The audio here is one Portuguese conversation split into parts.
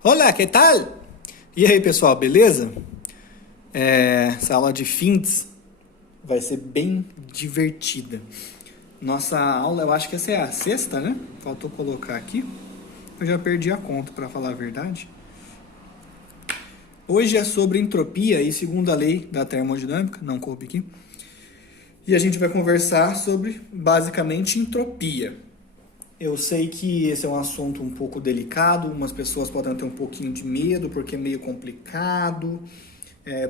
Olá, que tal? E aí, pessoal, beleza? Essa aula de fins vai ser bem divertida. Nossa aula, eu acho que essa é a sexta, né? Faltou colocar aqui. Eu já perdi a conta, para falar a verdade. Hoje é sobre entropia e segunda lei da termodinâmica, não coube aqui. E a gente vai conversar sobre, basicamente, entropia. Eu sei que esse é um assunto um pouco delicado, umas pessoas podem ter um pouquinho de medo porque é meio complicado,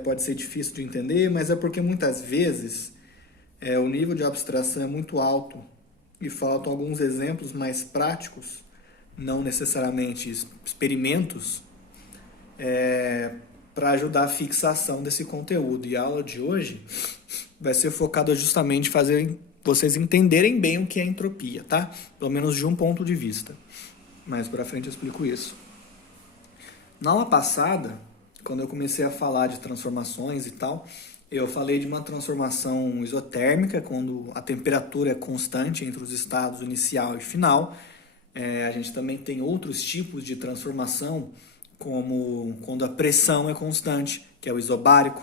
pode ser difícil de entender, mas é porque muitas vezes o nível de abstração é muito alto e faltam alguns exemplos mais práticos, não necessariamente experimentos, para ajudar a fixação desse conteúdo. E a aula de hoje vai ser focada justamente em fazer vocês entenderem bem o que é entropia, tá? Pelo menos de um ponto de vista. Mais pra frente eu explico isso. Na aula passada, quando eu comecei a falar de transformações e tal, eu falei de uma transformação isotérmica, quando a temperatura é constante entre os estados inicial e final. A gente também tem outros tipos de transformação, como quando a pressão é constante, que é o isobárico.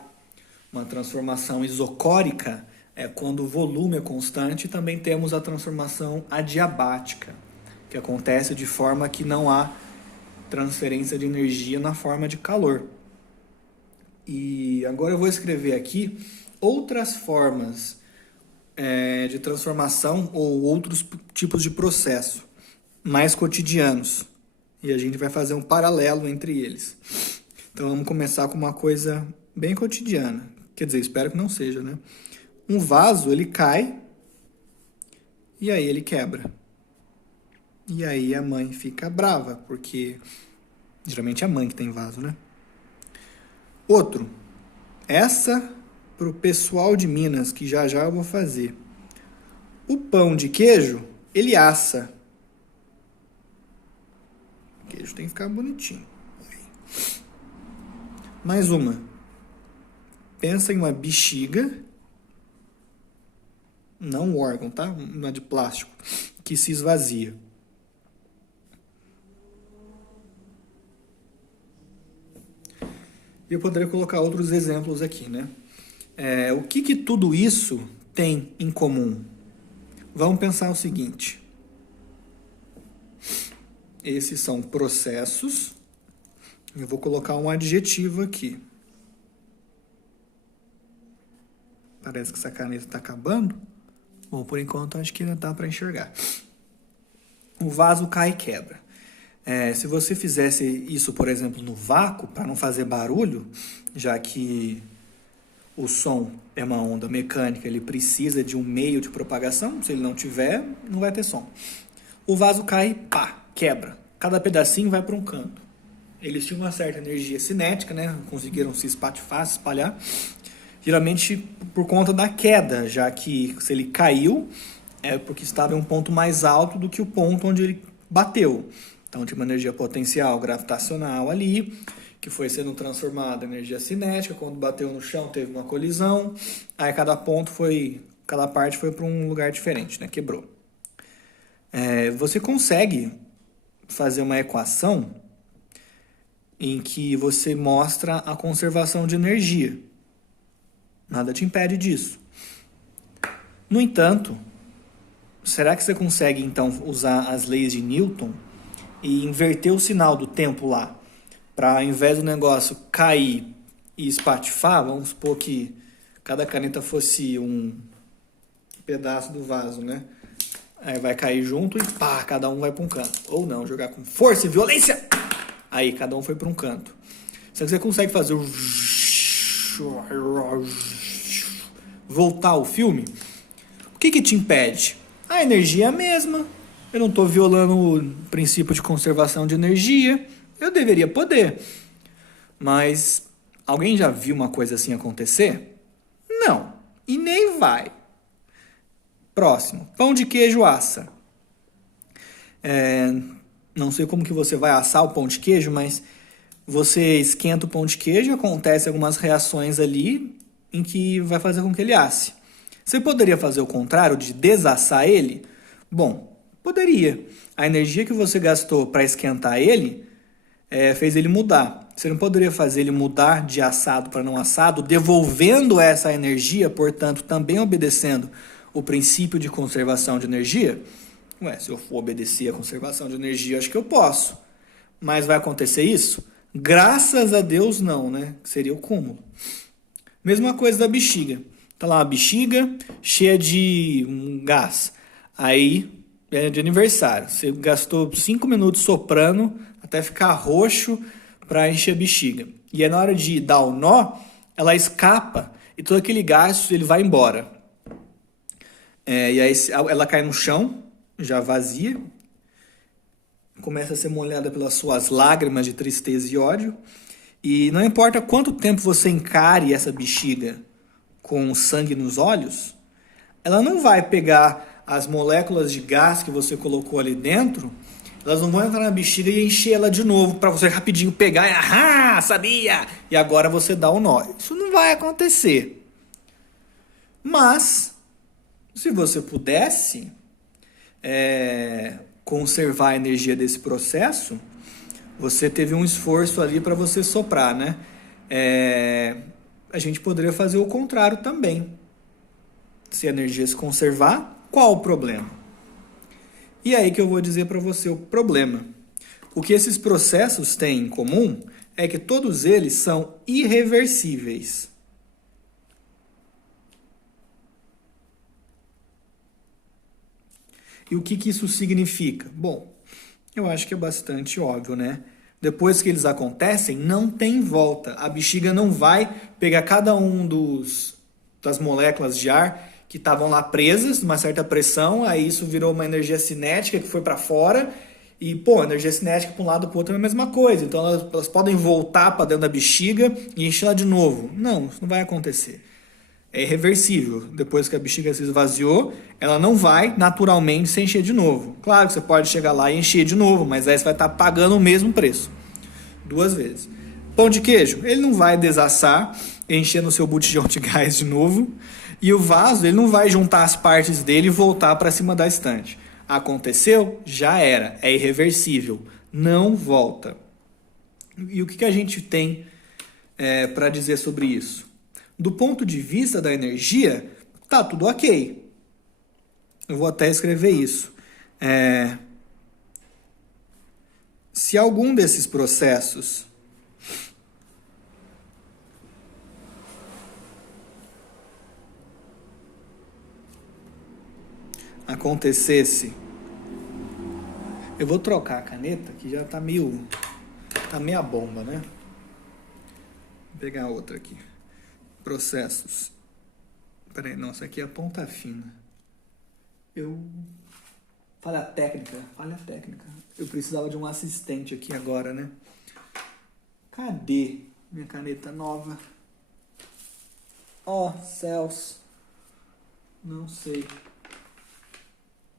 Uma transformação isocórica é quando o volume é constante, e também temos a transformação adiabática, que acontece de forma que não há transferência de energia na forma de calor. E agora eu vou escrever aqui outras formas de transformação ou outros tipos de processo mais cotidianos. E a gente vai fazer um paralelo entre eles. Então vamos começar com uma coisa bem cotidiana. Quer dizer, espero que não seja, né? Um vaso, ele cai e aí ele quebra. E aí a mãe fica brava, porque geralmente é a mãe que tem vaso, né? Outro, essa pro pessoal de Minas, que já já eu vou fazer. O pão de queijo, ele assa. O queijo tem que ficar bonitinho. Mais uma. Pensa em uma bexiga, não um órgão, tá? Uma de plástico, que se esvazia. E eu poderia colocar outros exemplos aqui, né? O que tudo isso tem em comum? Vamos pensar o seguinte. Esses são processos. Eu vou colocar um adjetivo aqui. Parece que essa caneta está acabando. Bom, por enquanto acho que ainda dá para enxergar. O vaso cai e quebra. Se você fizesse isso, por exemplo, no vácuo, para não fazer barulho, já que o som é uma onda mecânica, ele precisa de um meio de propagação. Se ele não tiver, não vai ter som. O vaso cai e pá, quebra. Cada pedacinho vai para um canto. Eles tinham uma certa energia cinética, né? Conseguiram se espatifar, se espalhar. Geralmente por conta da queda, já que se ele caiu, é porque estava em um ponto mais alto do que o ponto onde ele bateu. Então tinha uma energia potencial gravitacional ali, que foi sendo transformada em energia cinética. Quando bateu no chão, teve uma colisão. Aí cada parte foi para um lugar diferente, né? Quebrou. Você consegue fazer uma equação em que você mostra a conservação de energia. Nada te impede disso. No entanto, será que você consegue então usar as leis de Newton e inverter o sinal do tempo lá? Para ao invés do negócio cair e espatifar, vamos supor que cada caneta fosse um pedaço do vaso, né? Aí vai cair junto e pá, cada um vai para um canto. Ou não, jogar com força e violência. Aí cada um foi para um canto. Será que você consegue fazer o voltar o filme? O que te impede? A energia é a mesma. Eu não estou violando o princípio de conservação de energia. Eu deveria poder. Mas alguém já viu uma coisa assim acontecer? Não. E nem vai. Próximo. Pão de queijo assa. Não sei como que você vai assar o pão de queijo, mas você esquenta o pão de queijo, acontece algumas reações ali em que vai fazer com que ele asse. Você poderia fazer o contrário, de desassar ele? Bom, poderia. A energia que você gastou para esquentar ele fez ele mudar. Você não poderia fazer ele mudar de assado para não assado, devolvendo essa energia, portanto, também obedecendo o princípio de conservação de energia? Ué, se eu for obedecer a conservação de energia, acho que eu posso. Mas vai acontecer isso? Graças a Deus não, né? Seria o cúmulo. Mesma coisa da bexiga. Tá lá uma bexiga cheia de gás. Aí é de aniversário. Você gastou 5 minutos soprando até ficar roxo para encher a bexiga. E aí na hora de dar o nó, ela escapa e todo aquele gás ele vai embora. E aí ela cai no chão, já vazia, começa a ser molhada pelas suas lágrimas de tristeza e ódio. E não importa quanto tempo você encare essa bexiga com sangue nos olhos, ela não vai pegar as moléculas de gás que você colocou ali dentro, elas não vão entrar na bexiga e encher ela de novo para você rapidinho pegar e sabia! E agora você dá o nó. Isso não vai acontecer. Mas, se você pudesse conservar a energia desse processo, você teve um esforço ali para você soprar, né? A gente poderia fazer o contrário também. Se a energia se conservar, qual o problema? E aí que eu vou dizer para você o problema. O que esses processos têm em comum é que todos eles são irreversíveis. E o que isso significa? Bom, eu acho que é bastante óbvio, né? Depois que eles acontecem, não tem volta. A bexiga não vai pegar cada um das moléculas de ar que estavam lá presas, numa certa pressão, aí isso virou uma energia cinética que foi para fora, e, energia cinética para um lado e para o outro é a mesma coisa. Então, elas podem voltar para dentro da bexiga e encher ela de novo. Não, isso não vai acontecer. É irreversível. Depois que a bexiga se esvaziou, ela não vai naturalmente se encher de novo. Claro que você pode chegar lá e encher de novo, mas aí você vai estar pagando o mesmo preço. 2 vezes. Pão de queijo, ele não vai desassar, encher no seu botijão de gás de novo. E o vaso, ele não vai juntar as partes dele e voltar para cima da estante. Aconteceu? Já era. É irreversível. Não volta. E o que a gente tem para dizer sobre isso? Do ponto de vista da energia, tá tudo ok. Eu vou até escrever isso. Se algum desses processos acontecesse, eu vou trocar a caneta que já tá meia bomba, né? Vou pegar outra aqui. Processos. Peraí, não, essa aqui é a ponta fina. Falha técnica. Eu precisava de um assistente aqui agora, né? Cadê minha caneta nova? Céus. Não sei.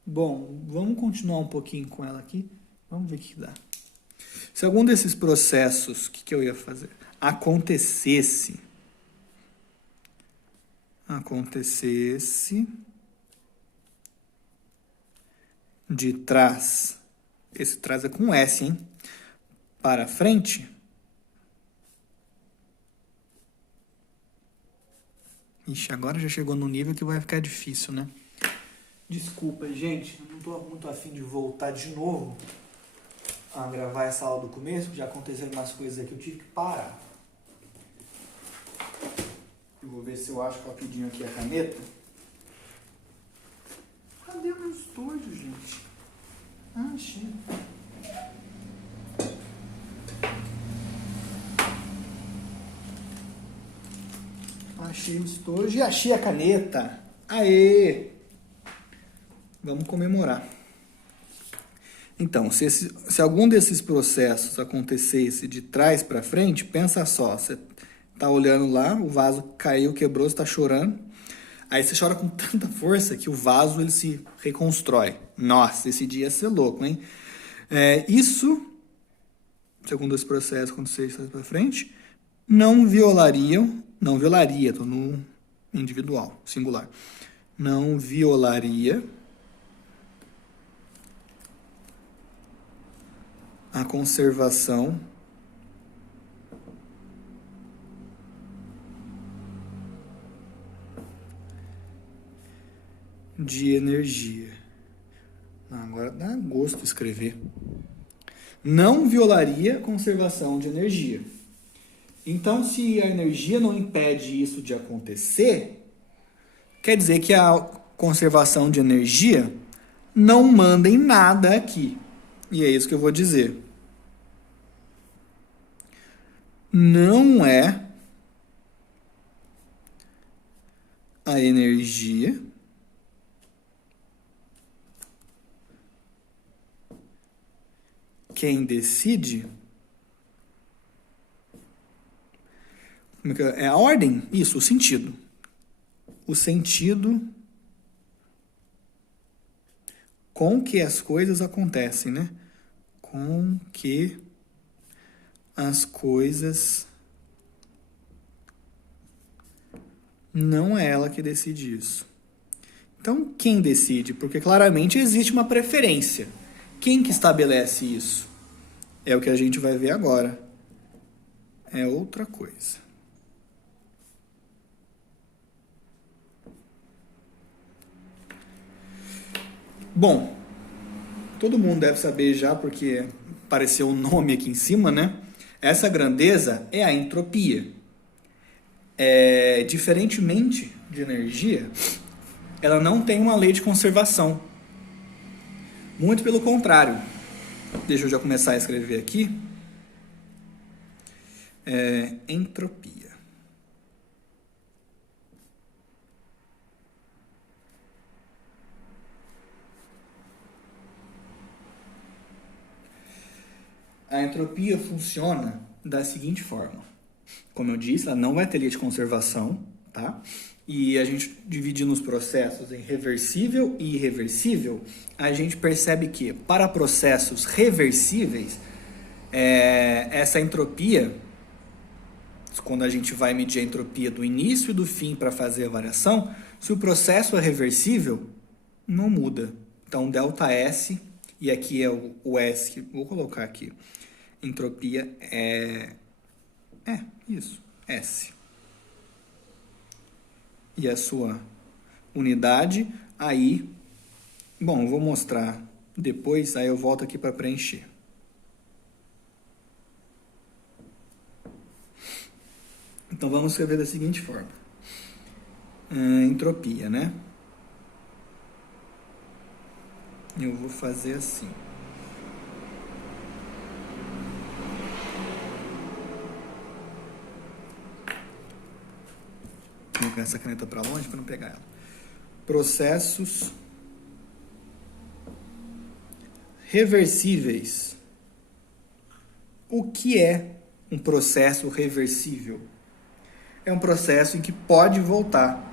Bom, vamos continuar um pouquinho com ela aqui. Vamos ver o que dá. Se algum desses processos, o que eu ia fazer? Acontecesse de trás, esse trás é com S, hein? Para frente. Ixi, agora já chegou no nível que vai ficar difícil, né? Desculpa, gente, não tô muito afim de voltar de novo a gravar essa aula do começo, já aconteceram umas coisas aqui, eu tive que parar. Eu vou ver se eu acho rapidinho aqui a caneta. Cadê o meu estojo, gente? Achei. Achei o estojo e achei a caneta. Aê! Vamos comemorar. Então, se algum desses processos acontecesse de trás para frente, pensa só, você tá olhando lá, o vaso caiu, quebrou, você tá chorando. Aí você chora com tanta força que o vaso ele se reconstrói. Nossa, esse dia ia ser louco, hein? Isso, segundo esse processo acontecesse para frente, não violaria, tô no individual, singular. Não violaria a conservação de energia. Agora dá gosto escrever. Não violaria a conservação de energia. Então, se a energia não impede isso de acontecer, quer dizer que a conservação de energia não manda em nada aqui. E é isso que eu vou dizer. Não é a energia quem decide. É a ordem? Isso, o sentido. O sentido com que as coisas acontecem, né? Com que as coisas... Não é ela que decide isso. Então, quem decide? Porque claramente existe uma preferência. Quem que estabelece isso? É o que a gente vai ver agora. É outra coisa. Bom, todo mundo deve saber já, porque apareceu o nome aqui em cima, né? Essa grandeza é a entropia. Diferentemente de energia, ela não tem uma lei de conservação. Muito pelo contrário. Deixa eu já começar a escrever aqui. Entropia. A entropia funciona da seguinte forma. Como eu disse, ela não vai ter lei de conservação, tá? E a gente dividindo os processos em reversível e irreversível, a gente percebe que para processos reversíveis, essa entropia, quando a gente vai medir a entropia do início e do fim para fazer a variação, se o processo é reversível, não muda. Então, ΔS, e aqui é o S, que vou colocar aqui, entropia isso, S. E a sua unidade, aí, bom, eu vou mostrar depois, aí eu volto aqui para preencher. Então, vamos escrever da seguinte forma. Entropia, né? Eu vou fazer assim. Vou pegar essa caneta para longe para não pegar ela. Processos reversíveis. O que é um processo reversível? É um processo em que pode voltar.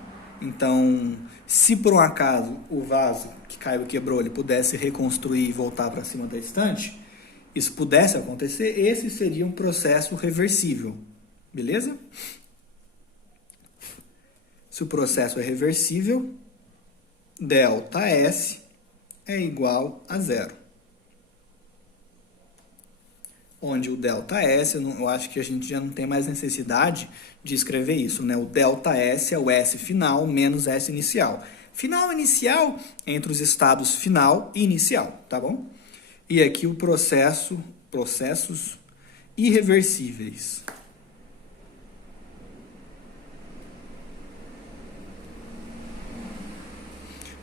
Então, se por um acaso o vaso que caiu, quebrou, ele pudesse reconstruir e voltar para cima da estante, isso pudesse acontecer, esse seria um processo reversível. Beleza? Se o processo é reversível, ΔS é igual a zero. Onde o ΔS, eu acho que a gente já não tem mais necessidade de escrever isso, né? O ΔS é o S final menos S inicial. Final e inicial entre os estados final e inicial, tá bom? E aqui o processos irreversíveis.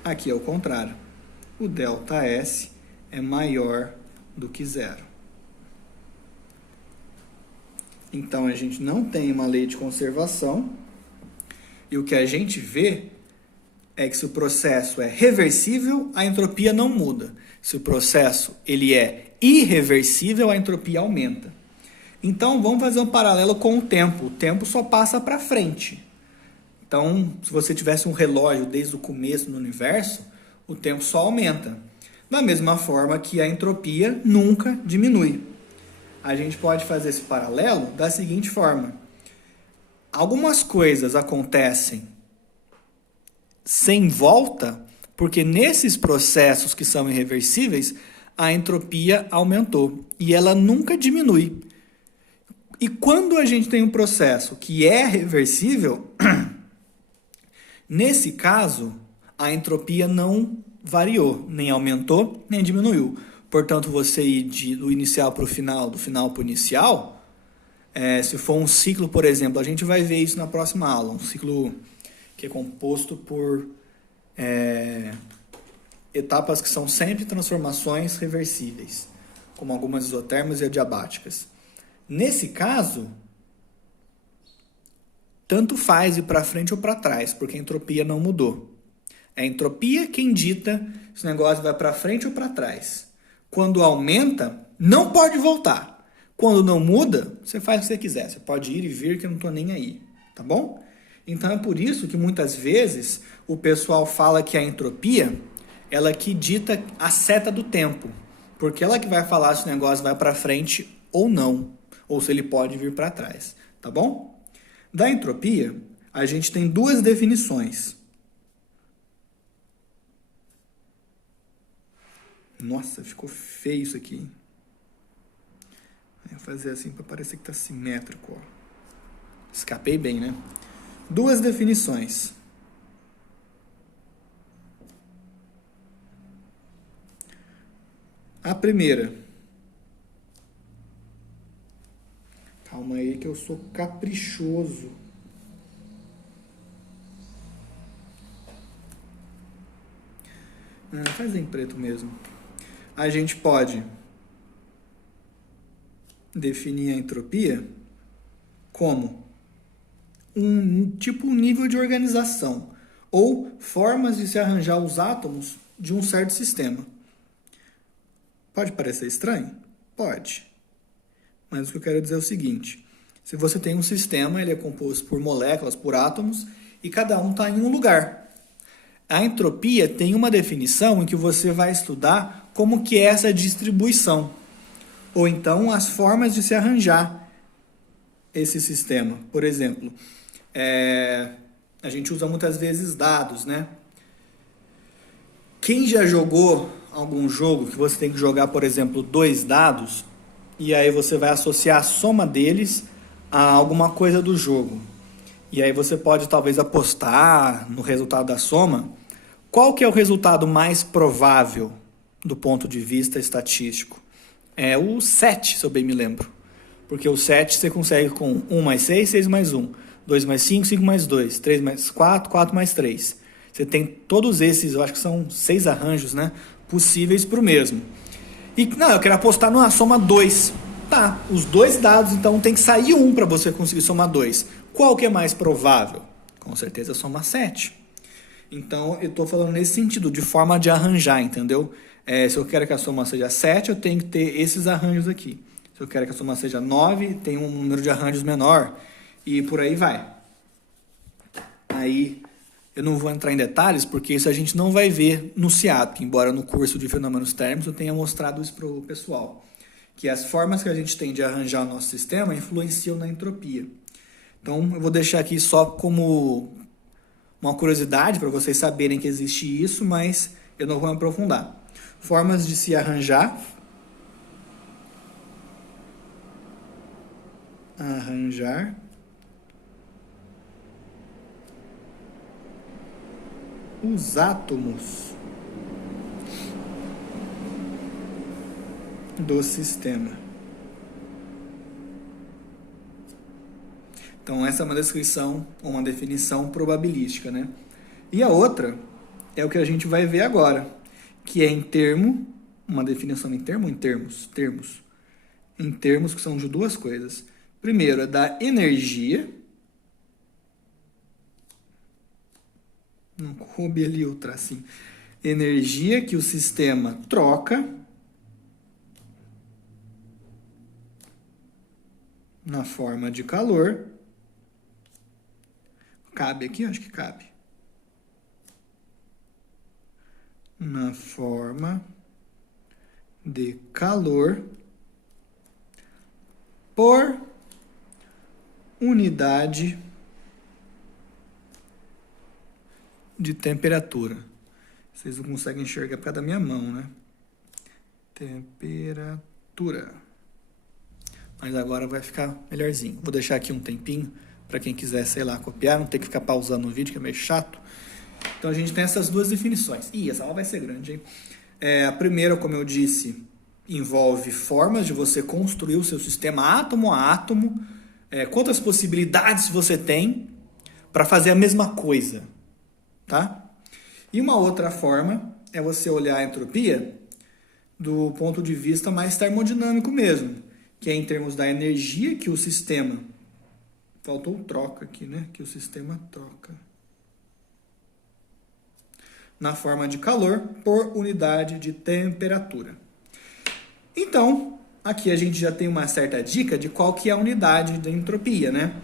Aqui é o contrário. O ΔS é maior do que zero. Então, a gente não tem uma lei de conservação. E o que a gente vê é que se o processo é reversível, a entropia não muda. Se o processo ele é irreversível, a entropia aumenta. Então, vamos fazer um paralelo com o tempo. O tempo só passa para frente. Então, se você tivesse um relógio desde o começo do universo, o tempo só aumenta. Da mesma forma que a entropia nunca diminui. A gente pode fazer esse paralelo da seguinte forma. Algumas coisas acontecem sem volta, porque nesses processos que são irreversíveis, a entropia aumentou e ela nunca diminui. E quando a gente tem um processo que é reversível, nesse caso, a entropia não variou, nem aumentou, nem diminuiu. Portanto, você ir do inicial para o final, do final para o inicial, se for um ciclo, por exemplo, a gente vai ver isso na próxima aula, um ciclo que é composto por etapas que são sempre transformações reversíveis, como algumas isotérmicas e adiabáticas. Nesse caso, tanto faz ir para frente ou para trás, porque a entropia não mudou. É a entropia quem dita se o negócio vai para frente ou para trás. Quando aumenta, não pode voltar. Quando não muda, você faz o que você quiser. Você pode ir e vir que eu não estou nem aí. Tá bom? Então é por isso que muitas vezes o pessoal fala que a entropia, ela que dita a seta do tempo. Porque ela que vai falar se o negócio vai para frente ou não. Ou se ele pode vir para trás. Tá bom? Da entropia, a gente tem duas definições. Nossa, ficou feio isso aqui. Vou fazer assim para parecer que está simétrico. Ó. Escapei bem, né? Duas definições. A primeira. Calma aí que eu sou caprichoso. Faz em preto mesmo. A gente pode definir a entropia como um nível de organização ou formas de se arranjar os átomos de um certo sistema. Pode parecer estranho? Pode. Mas o que eu quero dizer é o seguinte: se você tem um sistema, ele é composto por moléculas, por átomos, e cada um está em um lugar. A entropia tem uma definição em que você vai estudar como que é essa distribuição, ou então as formas de se arranjar esse sistema. Por exemplo, a gente usa muitas vezes dados, né? Quem já jogou algum jogo que você tem que jogar, por exemplo, 2 dados, e aí você vai associar a soma deles a alguma coisa do jogo. E aí você pode talvez apostar no resultado da soma. Qual que é o resultado mais provável do ponto de vista estatístico? É o 7, se eu bem me lembro. Porque o 7 você consegue com 1 mais 6, 6 mais 1. 2 mais 5, 5 mais 2. 3 mais 4, 4 mais 3. Você tem todos esses, eu acho que são 6 arranjos, né, possíveis para o mesmo. E, não, eu quero apostar numa soma 2. Tá, os 2 dados, então tem que sair 1 para você conseguir somar 2. Qual que é mais provável? Com certeza soma 7. Então, eu estou falando nesse sentido, de forma de arranjar, entendeu? Se eu quero que a soma seja 7, eu tenho que ter esses arranjos aqui. Se eu quero que a soma seja 9, tem um número de arranjos menor. E por aí vai. Aí, eu não vou entrar em detalhes, porque isso a gente não vai ver no CIAP, embora no curso de fenômenos térmicos eu tenha mostrado isso para o pessoal. Que as formas que a gente tem de arranjar o nosso sistema influenciam na entropia. Então, eu vou deixar aqui só como uma curiosidade para vocês saberem que existe isso, mas eu não vou me aprofundar. Formas de se arranjar. Arranjar. Os átomos do sistema. Então, essa é uma descrição, uma definição probabilística, né? E a outra é o que a gente vai ver agora, que é em termo, uma definição em termo ou em termos? Termos. Em termos que são de duas coisas. Primeiro, é da energia. Não coube ali o tracinho. Energia que o sistema troca na forma de calor. Cabe aqui? Acho que cabe. Na forma de calor por unidade de temperatura. Vocês não conseguem enxergar por causa da minha mão, né? Temperatura. Mas agora vai ficar melhorzinho. Vou deixar aqui um tempinho para quem quiser, sei lá, copiar, não ter que ficar pausando o vídeo, que é meio chato. Então a gente tem essas duas definições. Ih, essa aula vai ser grande, hein? A primeira, como eu disse, envolve formas de você construir o seu sistema átomo a átomo. Quantas possibilidades você tem para fazer a mesma coisa, tá? E uma outra forma é você olhar a entropia do ponto de vista mais termodinâmico mesmo, que é em termos da energia que o sistema... Faltou um troca aqui, né? Que o sistema troca. Na forma de calor por unidade de temperatura. Então, aqui a gente já tem uma certa dica de qual que é a unidade da entropia, né?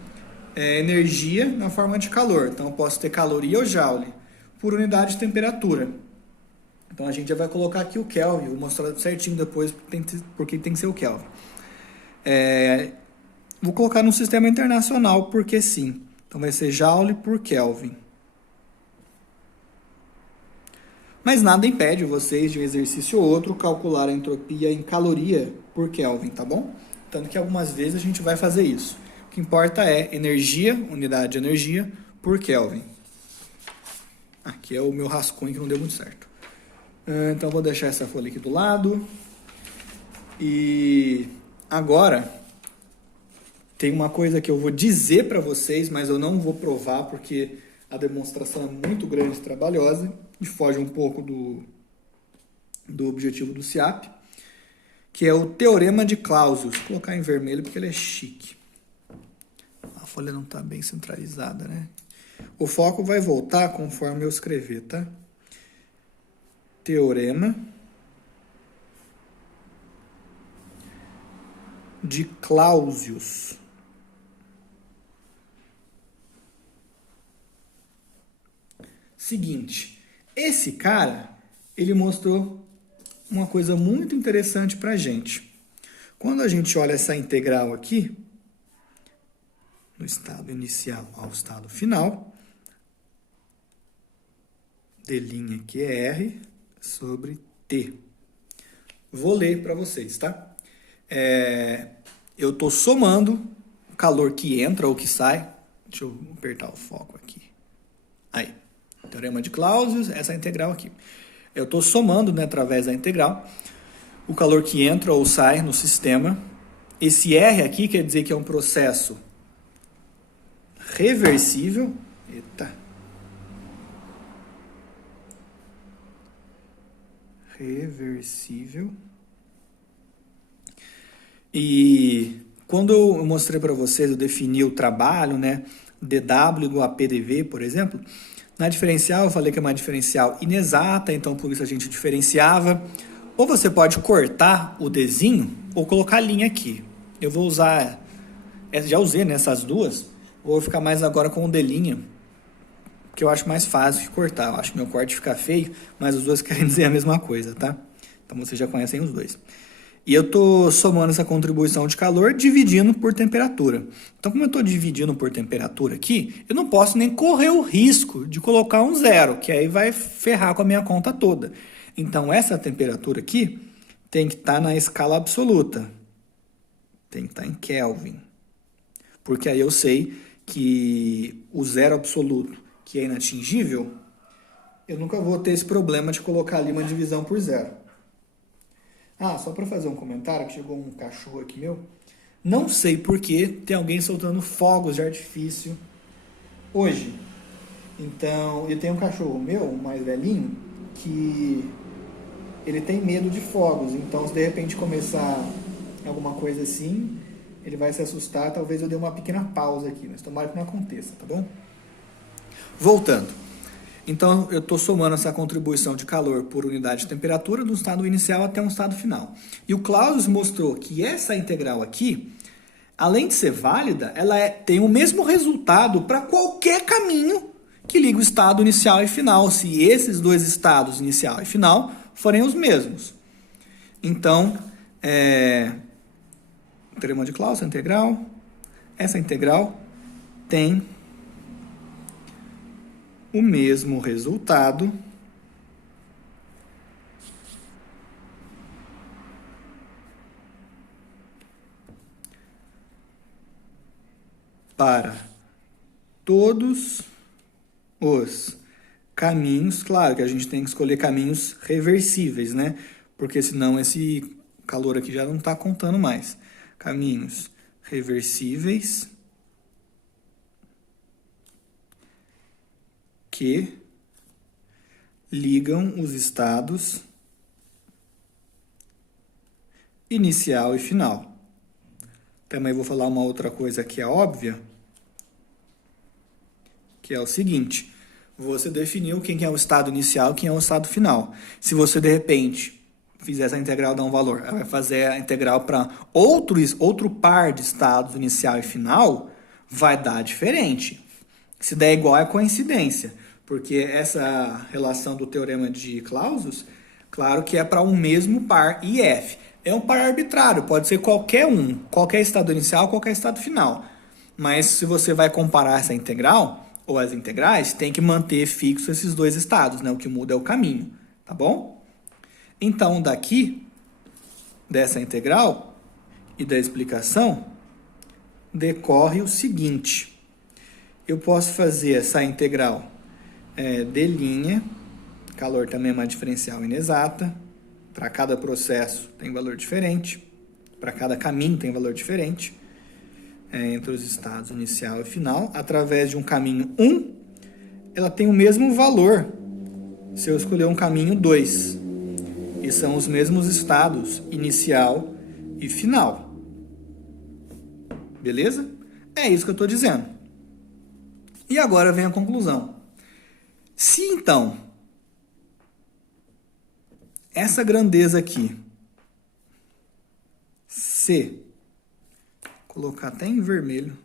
Energia na forma de calor. Então, eu posso ter caloria ou joule por unidade de temperatura. Então, a gente já vai colocar aqui o Kelvin. Vou mostrar certinho depois porque tem que ser o Kelvin. Vou colocar no sistema internacional porque sim. Então, vai ser joule por Kelvin. Mas nada impede vocês de um exercício ou outro calcular a entropia em caloria por Kelvin, tá bom? Tanto que algumas vezes a gente vai fazer isso. O que importa é energia, unidade de energia, por Kelvin. Aqui é o meu rascunho que não deu muito certo. Então vou deixar essa folha aqui do lado. E agora tem uma coisa que eu vou dizer para vocês, mas eu não vou provar porque a demonstração é muito grande e trabalhosa e foge um pouco do objetivo do SIAP, que é o Teorema de Clausius. Vou colocar em vermelho porque ele é chique. A folha não está bem centralizada, né? O foco vai voltar conforme eu escrever, tá? Teorema de Clausius. Seguinte, esse cara, ele mostrou uma coisa muito interessante para a gente. Quando a gente olha essa integral aqui, do estado inicial ao estado final, d' que é R sobre T. Vou ler para vocês, tá? Eu estou somando o calor que entra ou que sai. Deixa eu apertar o foco aqui. Aí. Teorema de Clausius, essa integral aqui. Eu estou somando, né, através da integral, o calor que entra ou sai no sistema. Esse R aqui quer dizer que é um processo reversível. Eita. Reversível. E quando eu mostrei para vocês, eu defini o trabalho, né, dW igual a PDV, por exemplo. Na diferencial, eu falei que é uma diferencial inexata, então por isso a gente diferenciava. Ou você pode cortar o Dzinho ou colocar a linha aqui. Eu vou usar, já usei nessas duas, vou ficar mais agora com o D', porque eu acho mais fácil de cortar. Eu acho que meu corte fica feio, mas os dois querem dizer a mesma coisa, tá? Então vocês já conhecem os dois. E eu estou somando essa contribuição de calor dividindo por temperatura. Então, como eu estou dividindo por temperatura aqui, eu não posso nem correr o risco de colocar um zero, que aí vai ferrar com a minha conta toda. Então, essa temperatura aqui tem que estar na escala absoluta. Tem que estar em Kelvin. Porque aí eu sei que o zero absoluto, que é inatingível, eu nunca vou ter esse problema de colocar ali uma divisão por zero. Só para fazer um comentário, que chegou um cachorro aqui meu. Não sei por que tem alguém soltando fogos de artifício hoje. Então, eu tenho um cachorro meu, um mais velhinho, que ele tem medo de fogos. Então, se de repente começar alguma coisa assim, ele vai se assustar. Talvez eu dê uma pequena pausa aqui, mas tomara que não aconteça, tá bom? Voltando. Então, eu estou somando essa contribuição de calor por unidade de temperatura do estado inicial até um estado final. E o Clausius mostrou que essa integral aqui, além de ser válida, ela tem o mesmo resultado para qualquer caminho que liga o estado inicial e final, se esses dois estados, inicial e final, forem os mesmos. Então, teorema de Clausius, essa integral tem o mesmo resultado para todos os caminhos, claro que a gente tem que escolher caminhos reversíveis, né? Porque senão esse calor aqui já não está contando mais. Caminhos reversíveis que ligam os estados inicial e final. Também vou falar uma outra coisa que é óbvia, que é o seguinte: você definiu quem é o estado inicial e quem é o estado final. Se você, de repente, fizer essa integral dar um valor, ela vai fazer a integral para outro par de estados inicial e final, vai dar diferente. Se der igual, é coincidência, porque essa relação do teorema de Clausius, claro que é para um mesmo par IF. É um par arbitrário, pode ser qualquer um, qualquer estado inicial, qualquer estado final. Mas se você vai comparar essa integral, ou as integrais, tem que manter fixos esses dois estados, né? O que muda é o caminho, tá bom? Então, daqui, dessa integral e da explicação, decorre o seguinte: eu posso fazer essa integral d', calor também é uma diferencial inexata, para cada processo tem valor diferente, para cada caminho tem valor diferente, entre os estados inicial e final, através de um caminho 1, ela tem o mesmo valor se eu escolher um caminho 2, e são os mesmos estados inicial e final. Beleza? É isso que eu estou dizendo. E agora vem a conclusão. Se então essa grandeza aqui, C, colocar até em vermelho,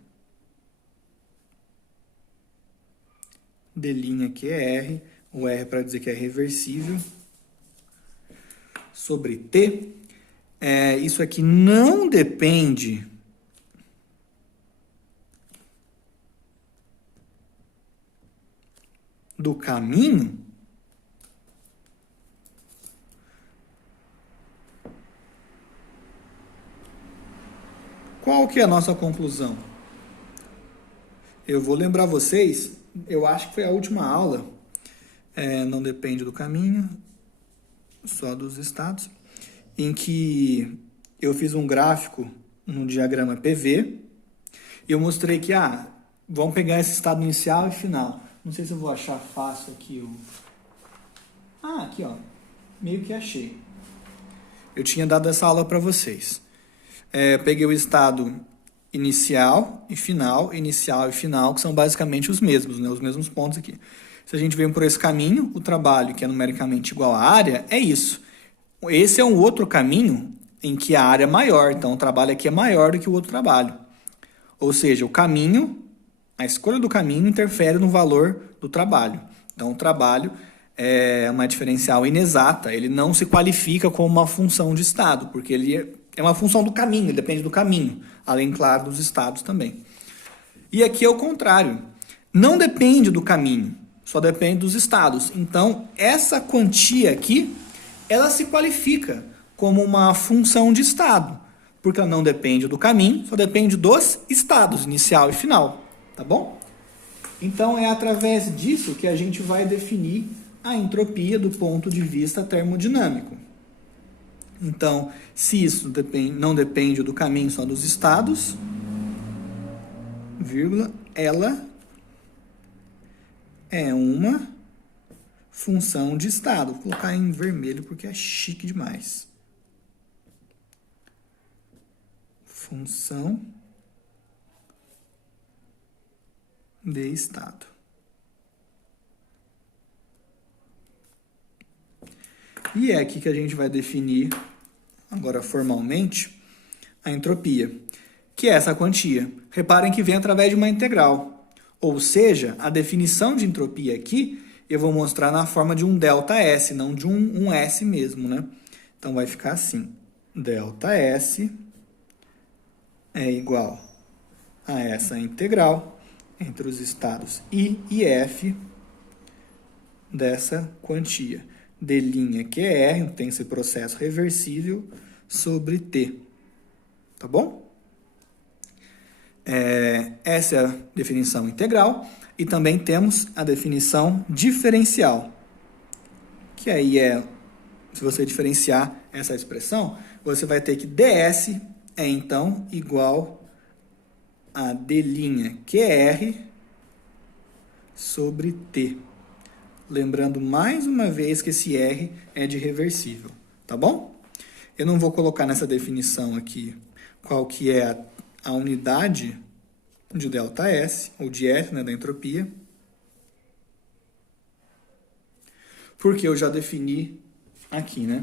D' aqui é R, o R para dizer que é reversível, sobre T, isso aqui não depende do caminho, qual que é a nossa conclusão? Eu vou lembrar vocês, eu acho que foi a última aula, não depende do caminho, só dos estados, em que eu fiz um gráfico no diagrama PV, e eu mostrei que, vamos pegar esse estado inicial e final. Não sei se eu vou achar fácil aqui aqui, ó, meio que achei. Eu tinha dado essa aula para vocês. Peguei o estado inicial e final, que são basicamente os mesmos, né? Os mesmos pontos aqui. Se a gente vem por esse caminho, o trabalho, que é numericamente igual à área, é isso. Esse é um outro caminho em que a área é maior, então o trabalho aqui é maior do que o outro trabalho. Ou seja, a escolha do caminho interfere no valor do trabalho. Então o trabalho é uma diferencial inexata, ele não se qualifica como uma função de estado, porque ele é uma função do caminho, ele depende do caminho, além, claro, dos estados também. E aqui é o contrário, não depende do caminho, só depende dos estados. Então, essa quantia aqui, ela se qualifica como uma função de estado, porque ela não depende do caminho, só depende dos estados, inicial e final, tá bom? Então, é através disso que a gente vai definir a entropia do ponto de vista termodinâmico. Então, se isso não depende do caminho, só dos estados, vírgula, ela é uma função de estado. Vou colocar em vermelho porque é chique demais. Função de estado. E é aqui que a gente vai definir, agora formalmente, a entropia, que é essa quantia. Reparem que vem através de uma integral. Ou seja, a definição de entropia aqui, eu vou mostrar na forma de um ΔS, não de um S mesmo, né? Então, vai ficar assim. ΔS é igual a essa integral entre os estados I e F dessa quantia. D', que é R, tem esse processo reversível, sobre T. Tá bom? Essa é a definição integral. E também temos a definição diferencial, que aí se você diferenciar essa expressão, você vai ter que ds é então igual a d' QR sobre t. Lembrando mais uma vez que esse R é de reversível, tá bom? Eu não vou colocar nessa definição aqui qual que é a unidade de ΔS, ou de F, né, da entropia, porque eu já defini aqui, né?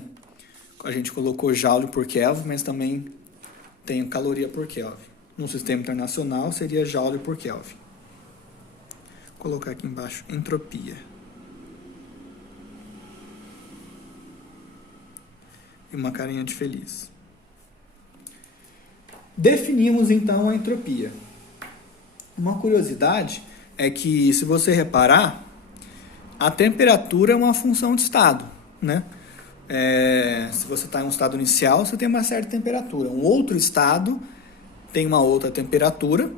A gente colocou Joule por Kelvin, mas também tem caloria por Kelvin. No sistema internacional seria Joule por Kelvin. Vou colocar aqui embaixo entropia. E uma carinha de feliz. Definimos então a entropia. Uma curiosidade é que, se você reparar, a temperatura é uma função de estado, né? Se você está em um estado inicial, você tem uma certa temperatura. Um outro estado tem uma outra temperatura,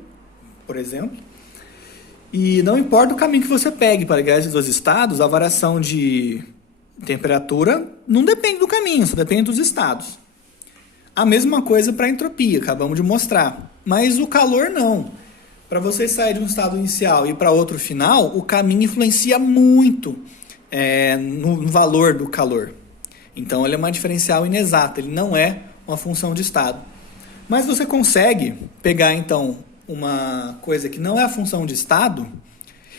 por exemplo. E não importa o caminho que você pegue para ligar esses dois estados, a variação de temperatura não depende do caminho, só depende dos estados. A mesma coisa para a entropia, acabamos de mostrar. Mas o calor não. Para você sair de um estado inicial e ir para outro final, o caminho influencia muito no valor do calor. Então, ele é uma diferencial inexata, ele não é uma função de estado. Mas você consegue pegar, então, uma coisa que não é a função de estado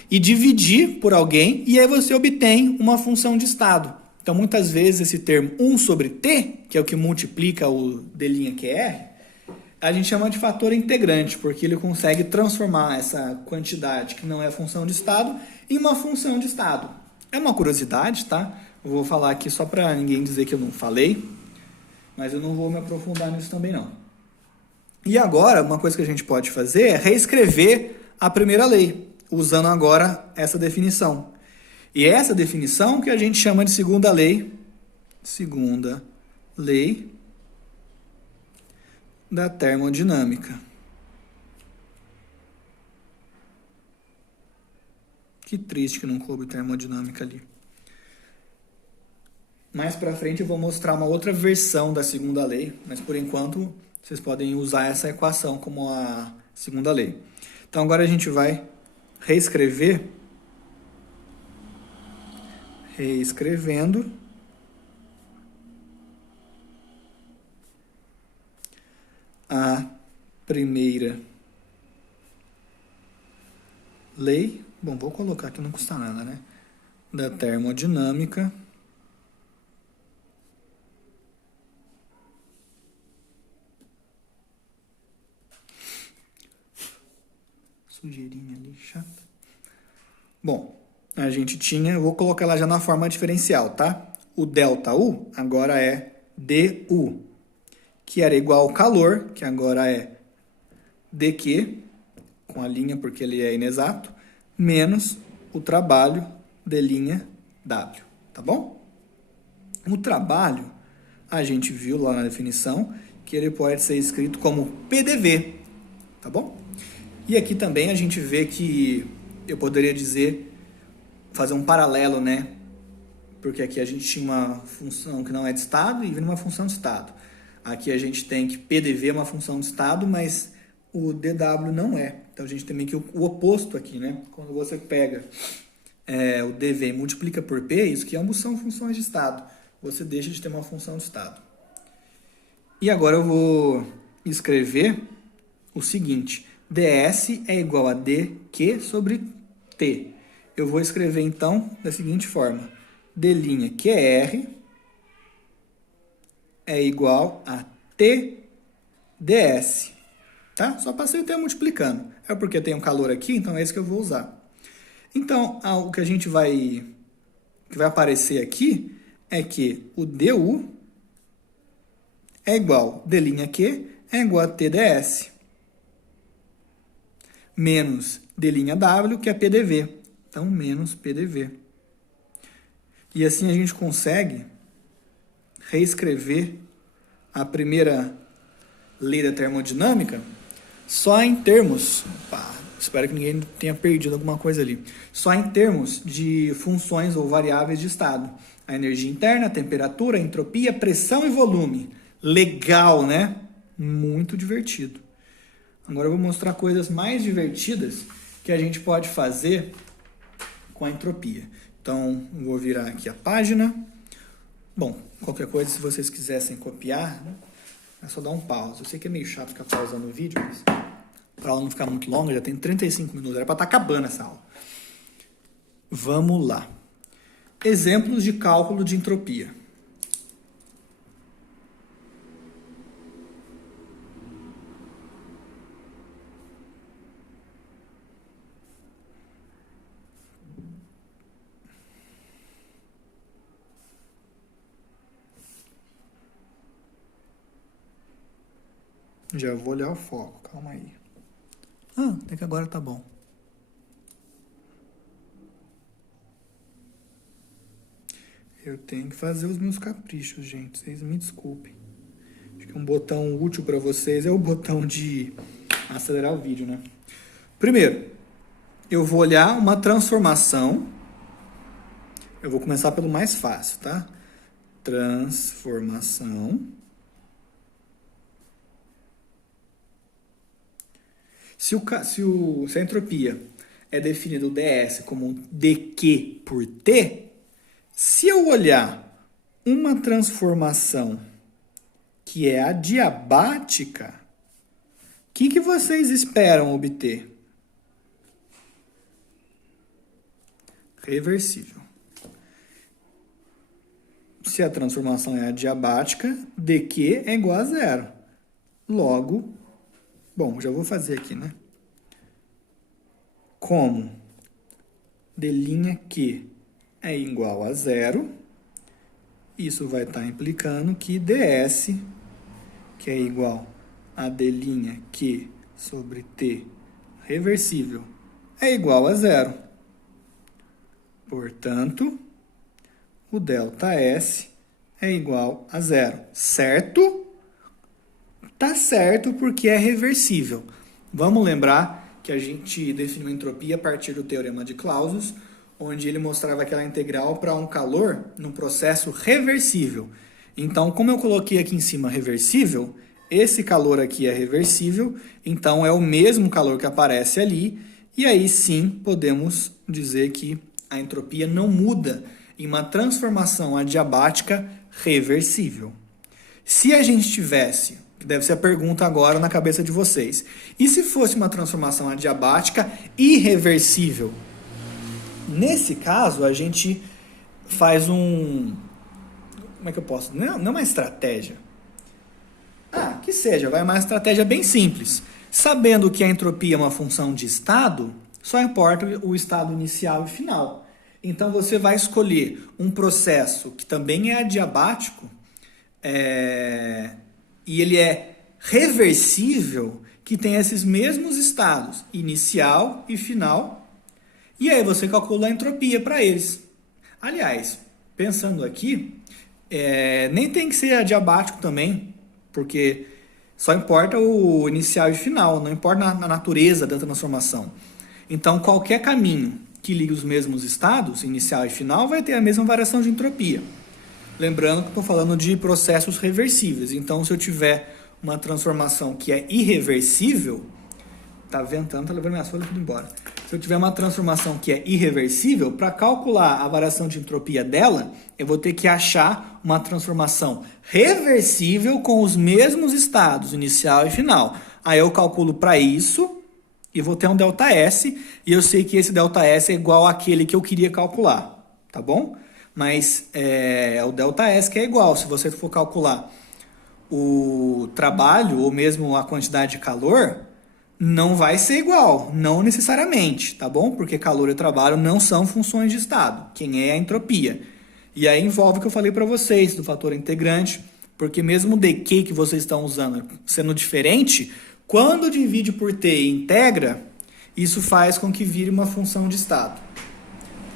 e dividir por alguém, e aí você obtém uma função de estado. Então, muitas vezes, esse termo 1 sobre t, que é o que multiplica o d'QR, a gente chama de fator integrante, porque ele consegue transformar essa quantidade que não é função de estado em uma função de estado. É uma curiosidade, tá? Eu vou falar aqui só para ninguém dizer que eu não falei, mas eu não vou me aprofundar nisso também não. E agora, uma coisa que a gente pode fazer é reescrever a primeira lei, usando agora essa definição. E essa definição que a gente chama de segunda lei da termodinâmica. Que triste que não coube termodinâmica ali. Mais para frente eu vou mostrar uma outra versão da segunda lei, mas por enquanto vocês podem usar essa equação como a segunda lei. Então agora a gente vai reescrevendo a primeira lei. Bom, vou colocar aqui, não custa nada, né? Da termodinâmica. Sujeirinha ali, chata. Bom, a gente tinha, eu vou colocar ela já na forma diferencial, tá? O ΔU agora é dU, que era igual ao calor, que agora é dQ, com a linha porque ele é inexato, menos o trabalho d'W, tá bom? O trabalho, a gente viu lá na definição, que ele pode ser escrito como PDV, tá bom? E aqui também a gente vê que eu poderia fazer um paralelo, né? Porque aqui a gente tinha uma função que não é de estado e vem uma função de estado. Aqui a gente tem que PDV é uma função de estado, mas o dW não é. Então a gente tem meio que o oposto aqui, né? Quando você pega o dV e multiplica por P, isso que ambos são funções de estado. Você deixa de ter uma função de estado. E agora eu vou escrever o seguinte: ds é igual a dQ sobre T. Eu vou escrever, então, da seguinte forma: d'QR é igual a TdS. Tá? Só passei o tempo multiplicando. É porque tem um calor aqui, então é isso que eu vou usar. Então, o que vai aparecer aqui é que o dU é igual, d'Q é igual a TdS, menos d'W, que é PDV. Então, menos PDV. E assim a gente consegue reescrever a primeira lei da termodinâmica só em termos Espero que ninguém tenha perdido alguma coisa ali. Só em termos de funções ou variáveis de estado. A energia interna, a temperatura, a entropia, pressão e volume. Legal, né? Muito divertido. Agora eu vou mostrar coisas mais divertidas que a gente pode fazer com a entropia. Então, vou virar aqui a página. Bom, qualquer coisa, se vocês quisessem copiar, é só dar um pause. Eu sei que é meio chato ficar pausando o vídeo, mas para ela não ficar muito longa, já tem 35 minutos. Era para estar acabando essa aula. Vamos lá. Exemplos de cálculo de entropia. Já vou olhar o foco, calma aí. Até que agora tá bom. Eu tenho que fazer os meus caprichos, gente. Vocês me desculpem. Acho que um botão útil para vocês é o botão de acelerar o vídeo, né? Primeiro, eu vou olhar uma transformação. Eu vou começar pelo mais fácil, tá? Transformação. Se a entropia é definida o ds como um dq por t, se eu olhar uma transformação que é adiabática, o que vocês esperam obter? Reversível. Se a transformação é adiabática, dq é igual a zero. Logo, bom, já vou fazer aqui, né? Como d'Q é igual a zero, isso vai estar implicando que ds, que é igual a d'Q sobre t reversível, é igual a zero. Portanto, o ΔS é igual a zero. Certo? Tá certo porque é reversível. Vamos lembrar que a gente definiu a entropia a partir do teorema de Clausius, onde ele mostrava aquela integral para um calor num processo reversível. Então, como eu coloquei aqui em cima reversível, esse calor aqui é reversível, então é o mesmo calor que aparece ali, e aí sim podemos dizer que a entropia não muda em uma transformação adiabática reversível. Se a gente tivesse, que deve ser a pergunta agora na cabeça de vocês, e se fosse uma transformação adiabática irreversível? Nesse caso, a gente faz um... Como é que eu posso? Não é uma estratégia. Que seja, vai uma estratégia bem simples. Sabendo que a entropia é uma função de estado, só importa o estado inicial e final. Então, você vai escolher um processo que também é adiabático, e ele é reversível, que tem esses mesmos estados, inicial e final, e aí você calcula a entropia para eles. Aliás, pensando aqui, nem tem que ser adiabático também, porque só importa o inicial e final, não importa a natureza da transformação. Então, qualquer caminho que ligue os mesmos estados, inicial e final, vai ter a mesma variação de entropia. Lembrando que estou falando de processos reversíveis. Então, se eu tiver uma transformação que é irreversível, tá ventando, tá levando minhas folhas tudo embora. Se eu tiver uma transformação que é irreversível, para calcular a variação de entropia dela, eu vou ter que achar uma transformação reversível com os mesmos estados, inicial e final. Aí eu calculo para isso e vou ter um ΔS, e eu sei que esse ΔS é igual àquele que eu queria calcular, tá bom? Mas é o ΔS que é igual. Se você for calcular o trabalho ou mesmo a quantidade de calor, não vai ser igual, não necessariamente, tá bom? Porque calor e trabalho não são funções de estado. Quem é a entropia. E aí envolve o que eu falei para vocês do fator integrante, porque mesmo o dq que vocês estão usando sendo diferente, quando divide por t e integra, isso faz com que vire uma função de estado.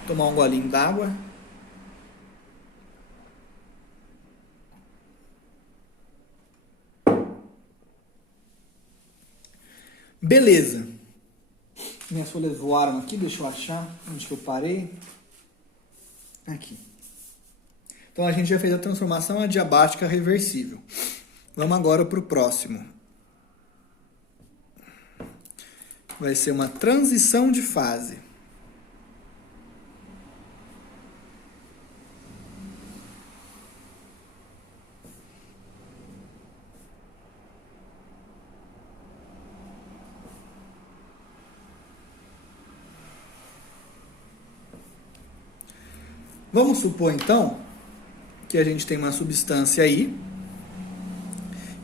Vou tomar um golinho d'água. Beleza. Minhas folhas voaram aqui, deixa eu achar onde que eu parei. Aqui. Então a gente já fez a transformação adiabática reversível. Vamos agora para o próximo. Vai ser uma transição de fase. Vamos supor, então, que a gente tem uma substância aí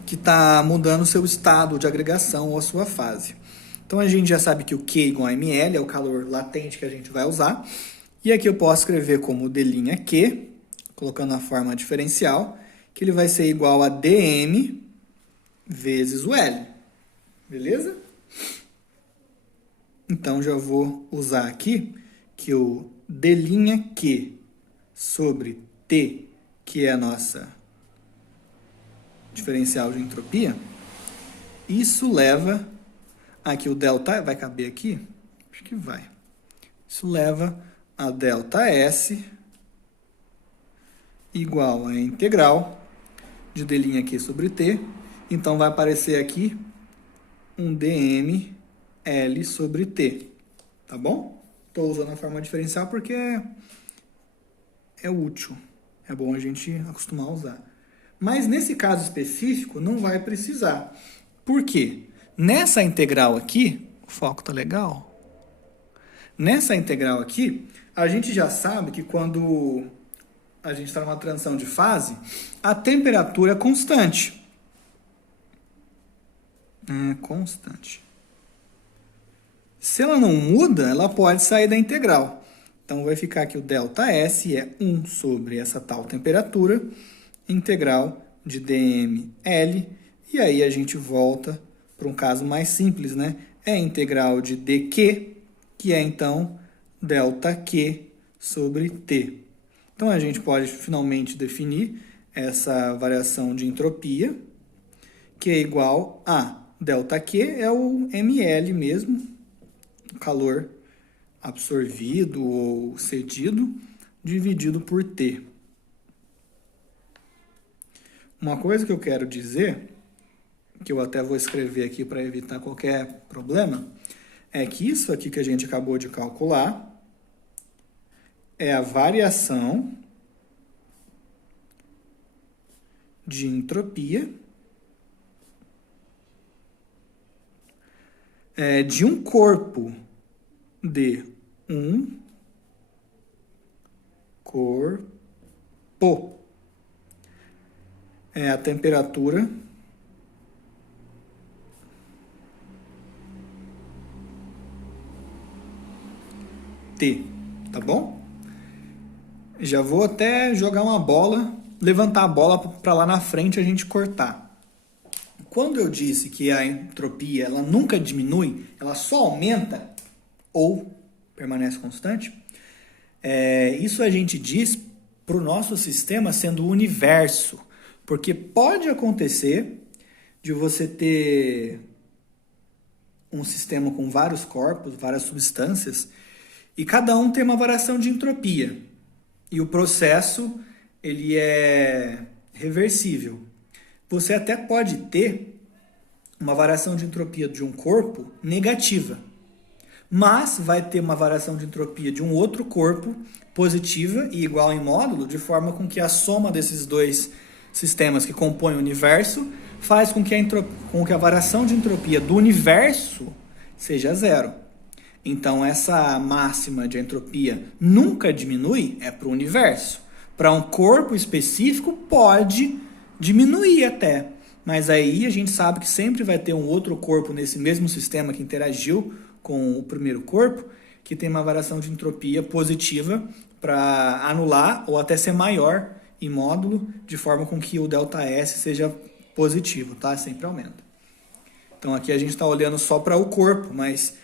que está mudando o seu estado de agregação ou a sua fase. Então, a gente já sabe que o Q igual a ml é o calor latente que a gente vai usar. E aqui eu posso escrever como D'Q, colocando a forma diferencial, que ele vai ser igual a dm vezes o L. Beleza? Então, já vou usar aqui que o D'Q sobre T, que é a nossa diferencial de entropia, isso leva aqui o delta, vai caber aqui? Acho que vai. Isso leva a delta S igual a integral de D'Q sobre T. Então, vai aparecer aqui um dm L sobre T. Tá bom? Estou usando a forma diferencial porque é útil. É bom a gente acostumar a usar. Mas nesse caso específico não vai precisar. Por quê? Nessa integral aqui, o foco tá legal? Nessa integral aqui, a gente já sabe que quando a gente está numa transição de fase, a temperatura é constante. É constante. Se ela não muda, ela pode sair da integral. Então, vai ficar aqui o delta S é 1 sobre essa tal temperatura, integral de dmL, e aí a gente volta para um caso mais simples, né? É a integral de dq, que é, então, delta Q sobre T. Então, a gente pode finalmente definir essa variação de entropia, que é igual a delta Q, é o mL mesmo, o calor absorvido ou cedido, dividido por T. Uma coisa que eu quero dizer, que eu até vou escrever aqui para evitar qualquer problema, é que isso aqui que a gente acabou de calcular é a variação de entropia de um corpo de um corpo. É a temperatura T, tá bom? Já vou até jogar uma bola, levantar a bola para lá na frente a gente cortar. Quando eu disse que a entropia ela nunca diminui, ela só aumenta ou permanece constante, isso a gente diz para o nosso sistema sendo o universo, porque pode acontecer de você ter um sistema com vários corpos, várias substâncias, e cada um tem uma variação de entropia. E o processo ele é reversível. Você até pode ter uma variação de entropia de um corpo negativa, mas vai ter uma variação de entropia de um outro corpo positiva e igual em módulo, de forma com que a soma desses dois sistemas que compõem o universo faz com que a variação de entropia do universo seja zero. Então, essa máxima de entropia nunca diminui é para o universo. Para um corpo específico, pode diminuir até. Mas aí a gente sabe que sempre vai ter um outro corpo nesse mesmo sistema que interagiu com o primeiro corpo, que tem uma variação de entropia positiva para anular ou até ser maior em módulo, de forma com que o ΔS seja positivo, tá? Sempre aumenta. Então aqui a gente está olhando só para o corpo, mas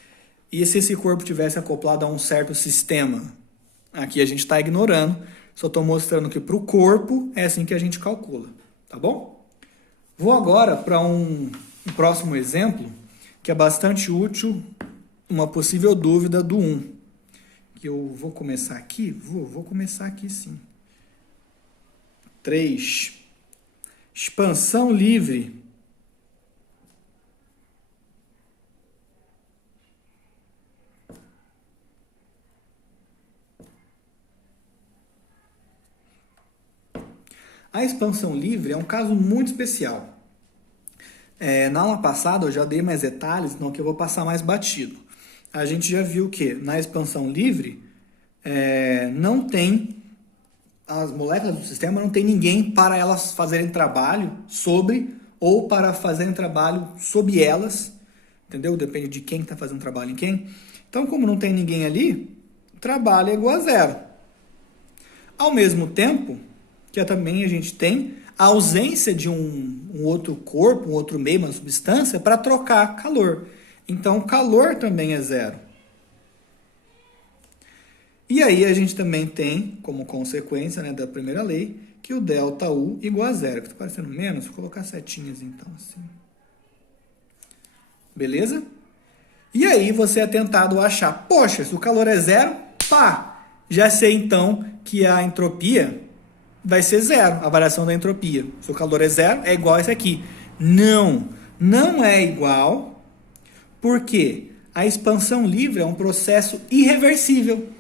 e se esse corpo tivesse acoplado a um certo sistema? Aqui a gente está ignorando, só estou mostrando que para o corpo é assim que a gente calcula, tá bom? Vou agora para um próximo exemplo que é bastante útil uma possível dúvida do 1. Que eu vou começar aqui? Vou começar aqui sim. 3. Expansão livre. A expansão livre é um caso muito especial. Na aula passada eu já dei mais detalhes, então que eu vou passar mais batido. A gente já viu que na expansão livre não tem, as moléculas do sistema não tem ninguém para elas fazerem trabalho sobre ou para fazerem trabalho sob elas, entendeu? Depende de quem está fazendo trabalho em quem. Então, como não tem ninguém ali, o trabalho é igual a zero. Ao mesmo tempo que também a gente tem a ausência de um outro corpo, um outro meio, uma substância para trocar calor. Então, o calor também é zero. E aí a gente também tem, como consequência, né, da primeira lei, que o ΔU igual a zero. Está parecendo menos? Vou colocar setinhas então, assim. Beleza? E aí você é tentado a achar, poxa, se o calor é zero, pá! Já sei então que a entropia vai ser zero, a variação da entropia. Se o calor é zero, é igual a esse aqui. Não, não é igual, porque a expansão livre é um processo irreversível.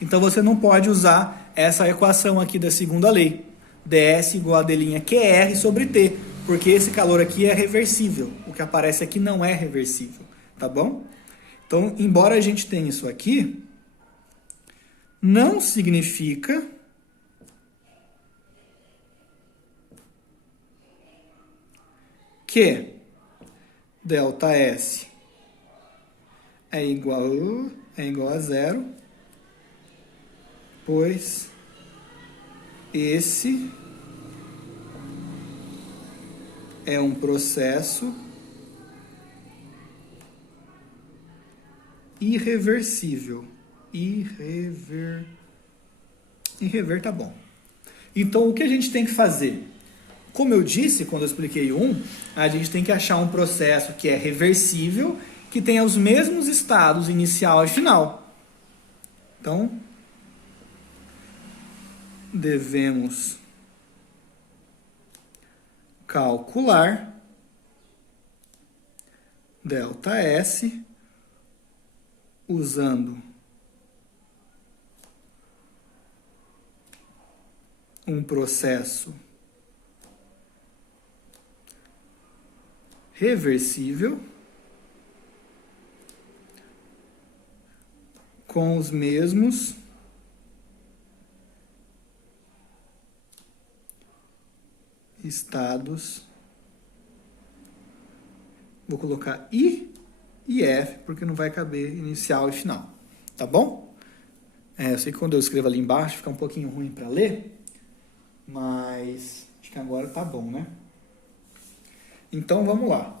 Então você não pode usar essa equação aqui da segunda lei. ds igual a d' QR sobre T, porque esse calor aqui é reversível. O que aparece aqui não é reversível, tá bom? Então, embora a gente tenha isso aqui, não significa que ΔS é igual a zero, pois esse é um processo irreversível. Irrever tá bom. Então, o que a gente tem que fazer? Como eu disse, quando eu expliquei a gente tem que achar um processo que é reversível, que tenha os mesmos estados inicial e final. Então, devemos calcular ΔS usando um processo reversível com os mesmos estados. Vou colocar I e F, porque não vai caber inicial e final. Tá bom? Eu sei que quando eu escrevo ali embaixo fica um pouquinho ruim para ler, mas acho que agora tá bom, né? Então, vamos lá.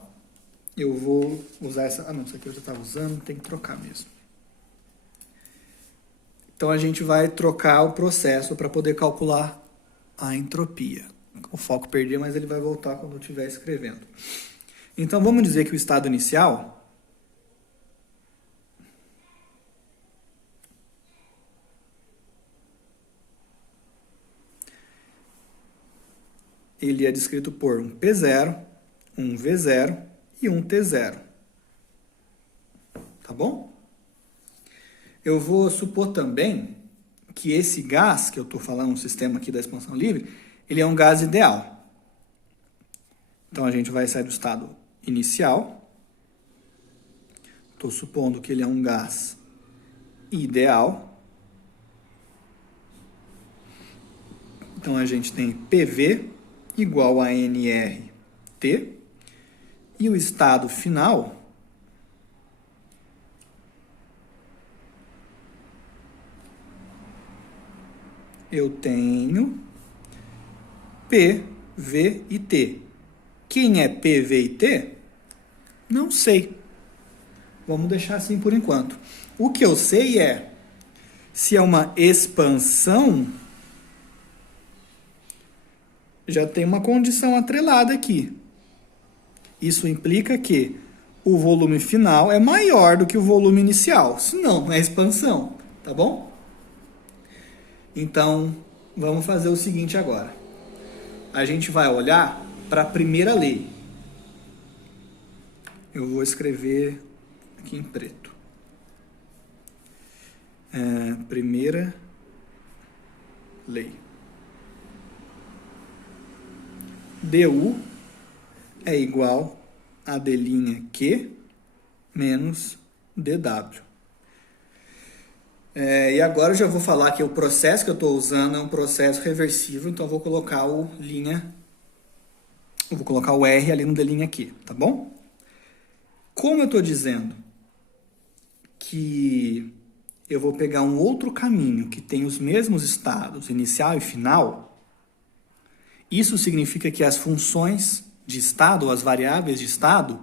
Eu vou usar essa... não, isso aqui eu já estava usando, tem que trocar mesmo. Então, a gente vai trocar o processo para poder calcular a entropia. O foco perdi, mas ele vai voltar quando eu estiver escrevendo. Então, vamos dizer que o estado inicial ele é descrito por um P0, um V0 e um T0. Tá bom? Eu vou supor também que esse gás, que eu estou falando, um sistema aqui da expansão livre, ele é um gás ideal. Então, a gente vai sair do estado inicial. Estou supondo que ele é um gás ideal. Então, a gente tem PV igual a nRT. E o estado final eu tenho P, V e T. Quem é P, V e T? Não sei. Vamos deixar assim por enquanto. O que eu sei é, se é uma expansão, já tem uma condição atrelada aqui. Isso implica que o volume final é maior do que o volume inicial, senão é expansão, tá bom? Então, vamos fazer o seguinte agora. A gente vai olhar para a primeira lei. Eu vou escrever aqui em preto. Primeira lei. du é igual a d' Q menos dw. E agora eu já vou falar que o processo que eu estou usando é um processo reversível, então eu vou colocar o R ali no d' Q, tá bom? Como eu estou dizendo que eu vou pegar um outro caminho que tem os mesmos estados, inicial e final, isso significa que as funções de estado, ou as variáveis de estado,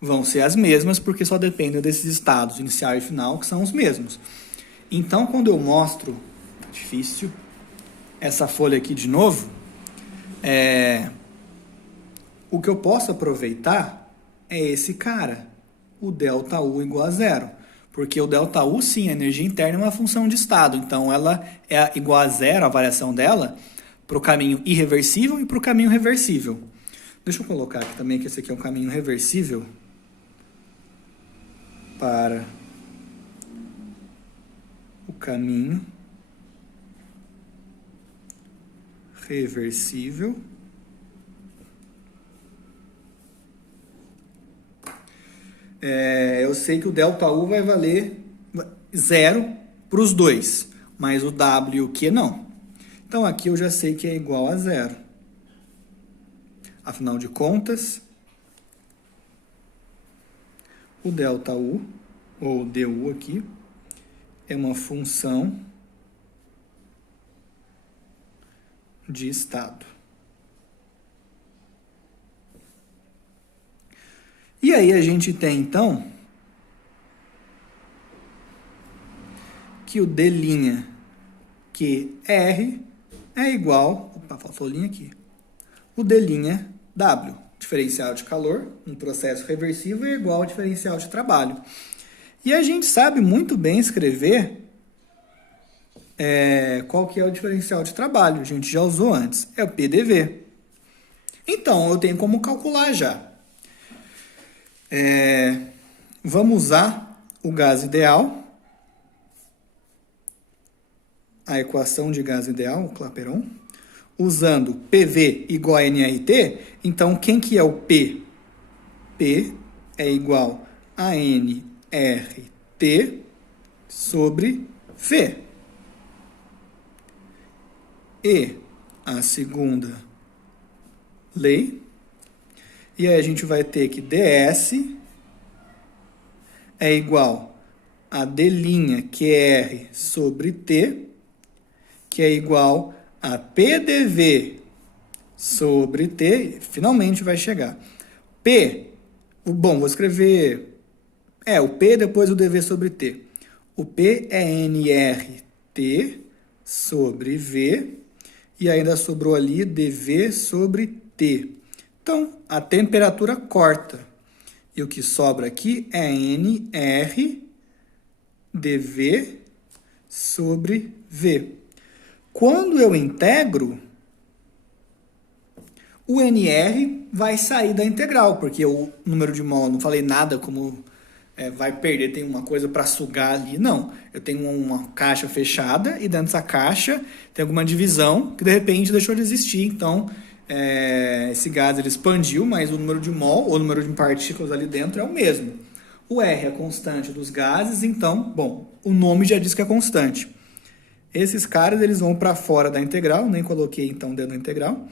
vão ser as mesmas, porque só dependem desses estados, inicial e final, que são os mesmos. Então, quando eu mostro, tá difícil, essa folha aqui de novo, o que eu posso aproveitar é esse cara, o ΔU igual a zero. Porque o ΔU, sim, a energia interna é uma função de estado. Então, ela é igual a zero, a variação dela, para o caminho irreversível e para o caminho reversível. Deixa eu colocar aqui também que esse aqui é um caminho reversível para o caminho reversível. Eu sei que o ΔU vai valer zero para os dois, mas o W e o Q não. Então, aqui eu já sei que é igual a zero. Afinal de contas, o ΔU, ou DU aqui, é uma função de estado. E aí a gente tem, então, que o D' QR é igual... Opa, faltou linha aqui. O D' W, diferencial de calor, um processo reversível, é igual ao diferencial de trabalho. E a gente sabe muito bem escrever qual que é o diferencial de trabalho. A gente já usou antes. É o PDV. Então, eu tenho como calcular já. Vamos usar o gás ideal, a equação de gás ideal, o Clapeyron, usando PV igual a nRT. Então, quem que é o P? P é igual a nRT sobre V. E a segunda lei. E aí a gente vai ter que ds é igual a d' QR sobre T, que é igual a PDV sobre T, finalmente vai chegar. P, bom, vou escrever, o P depois o dV sobre T. O P é nRT sobre V, e ainda sobrou ali dV sobre T. Então, a temperatura corta. E o que sobra aqui é NR dV sobre V. Quando eu integro, o NR vai sair da integral, porque o número de mol, não falei nada como vai perder, tem uma coisa para sugar ali. Não, eu tenho uma caixa fechada e dentro dessa caixa tem alguma divisão que de repente deixou de existir. Então, esse gás ele expandiu, mas o número de mol, ou o número de partículas ali dentro é o mesmo. O R é a constante dos gases, então, bom, o nome já diz que é constante. Esses caras eles vão para fora da integral, nem coloquei então dentro da integral,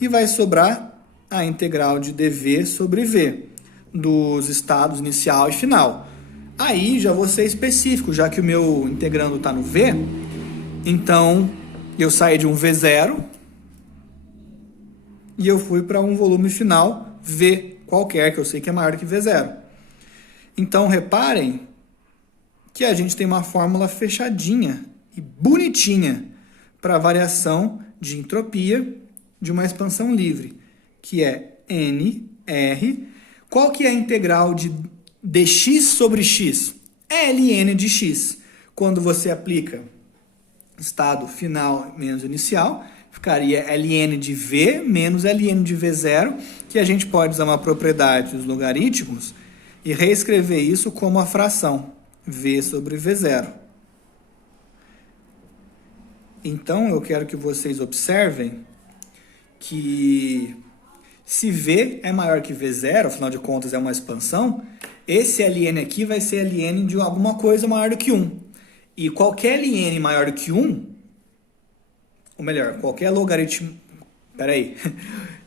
e vai sobrar a integral de dV sobre V, dos estados inicial e final. Aí já vou ser específico, já que o meu integrando está no V, então eu saí de um V0 e eu fui para um volume final V qualquer, que eu sei que é maior que V0. Então reparem que a gente tem uma fórmula fechadinha e bonitinha para a variação de entropia de uma expansão livre, que é NR. Qual que é a integral de dx sobre x é ln de x. Quando você aplica estado final menos inicial, ficaria ln de v menos ln de v0, que a gente pode usar uma propriedade dos logaritmos e reescrever isso como a fração v sobre v0. Então, eu quero que vocês observem que se v é maior que v0, afinal de contas é uma expansão, esse ln aqui vai ser ln de alguma coisa maior do que 1. E qualquer ln maior do que 1, ou melhor, qualquer logaritmo... Peraí.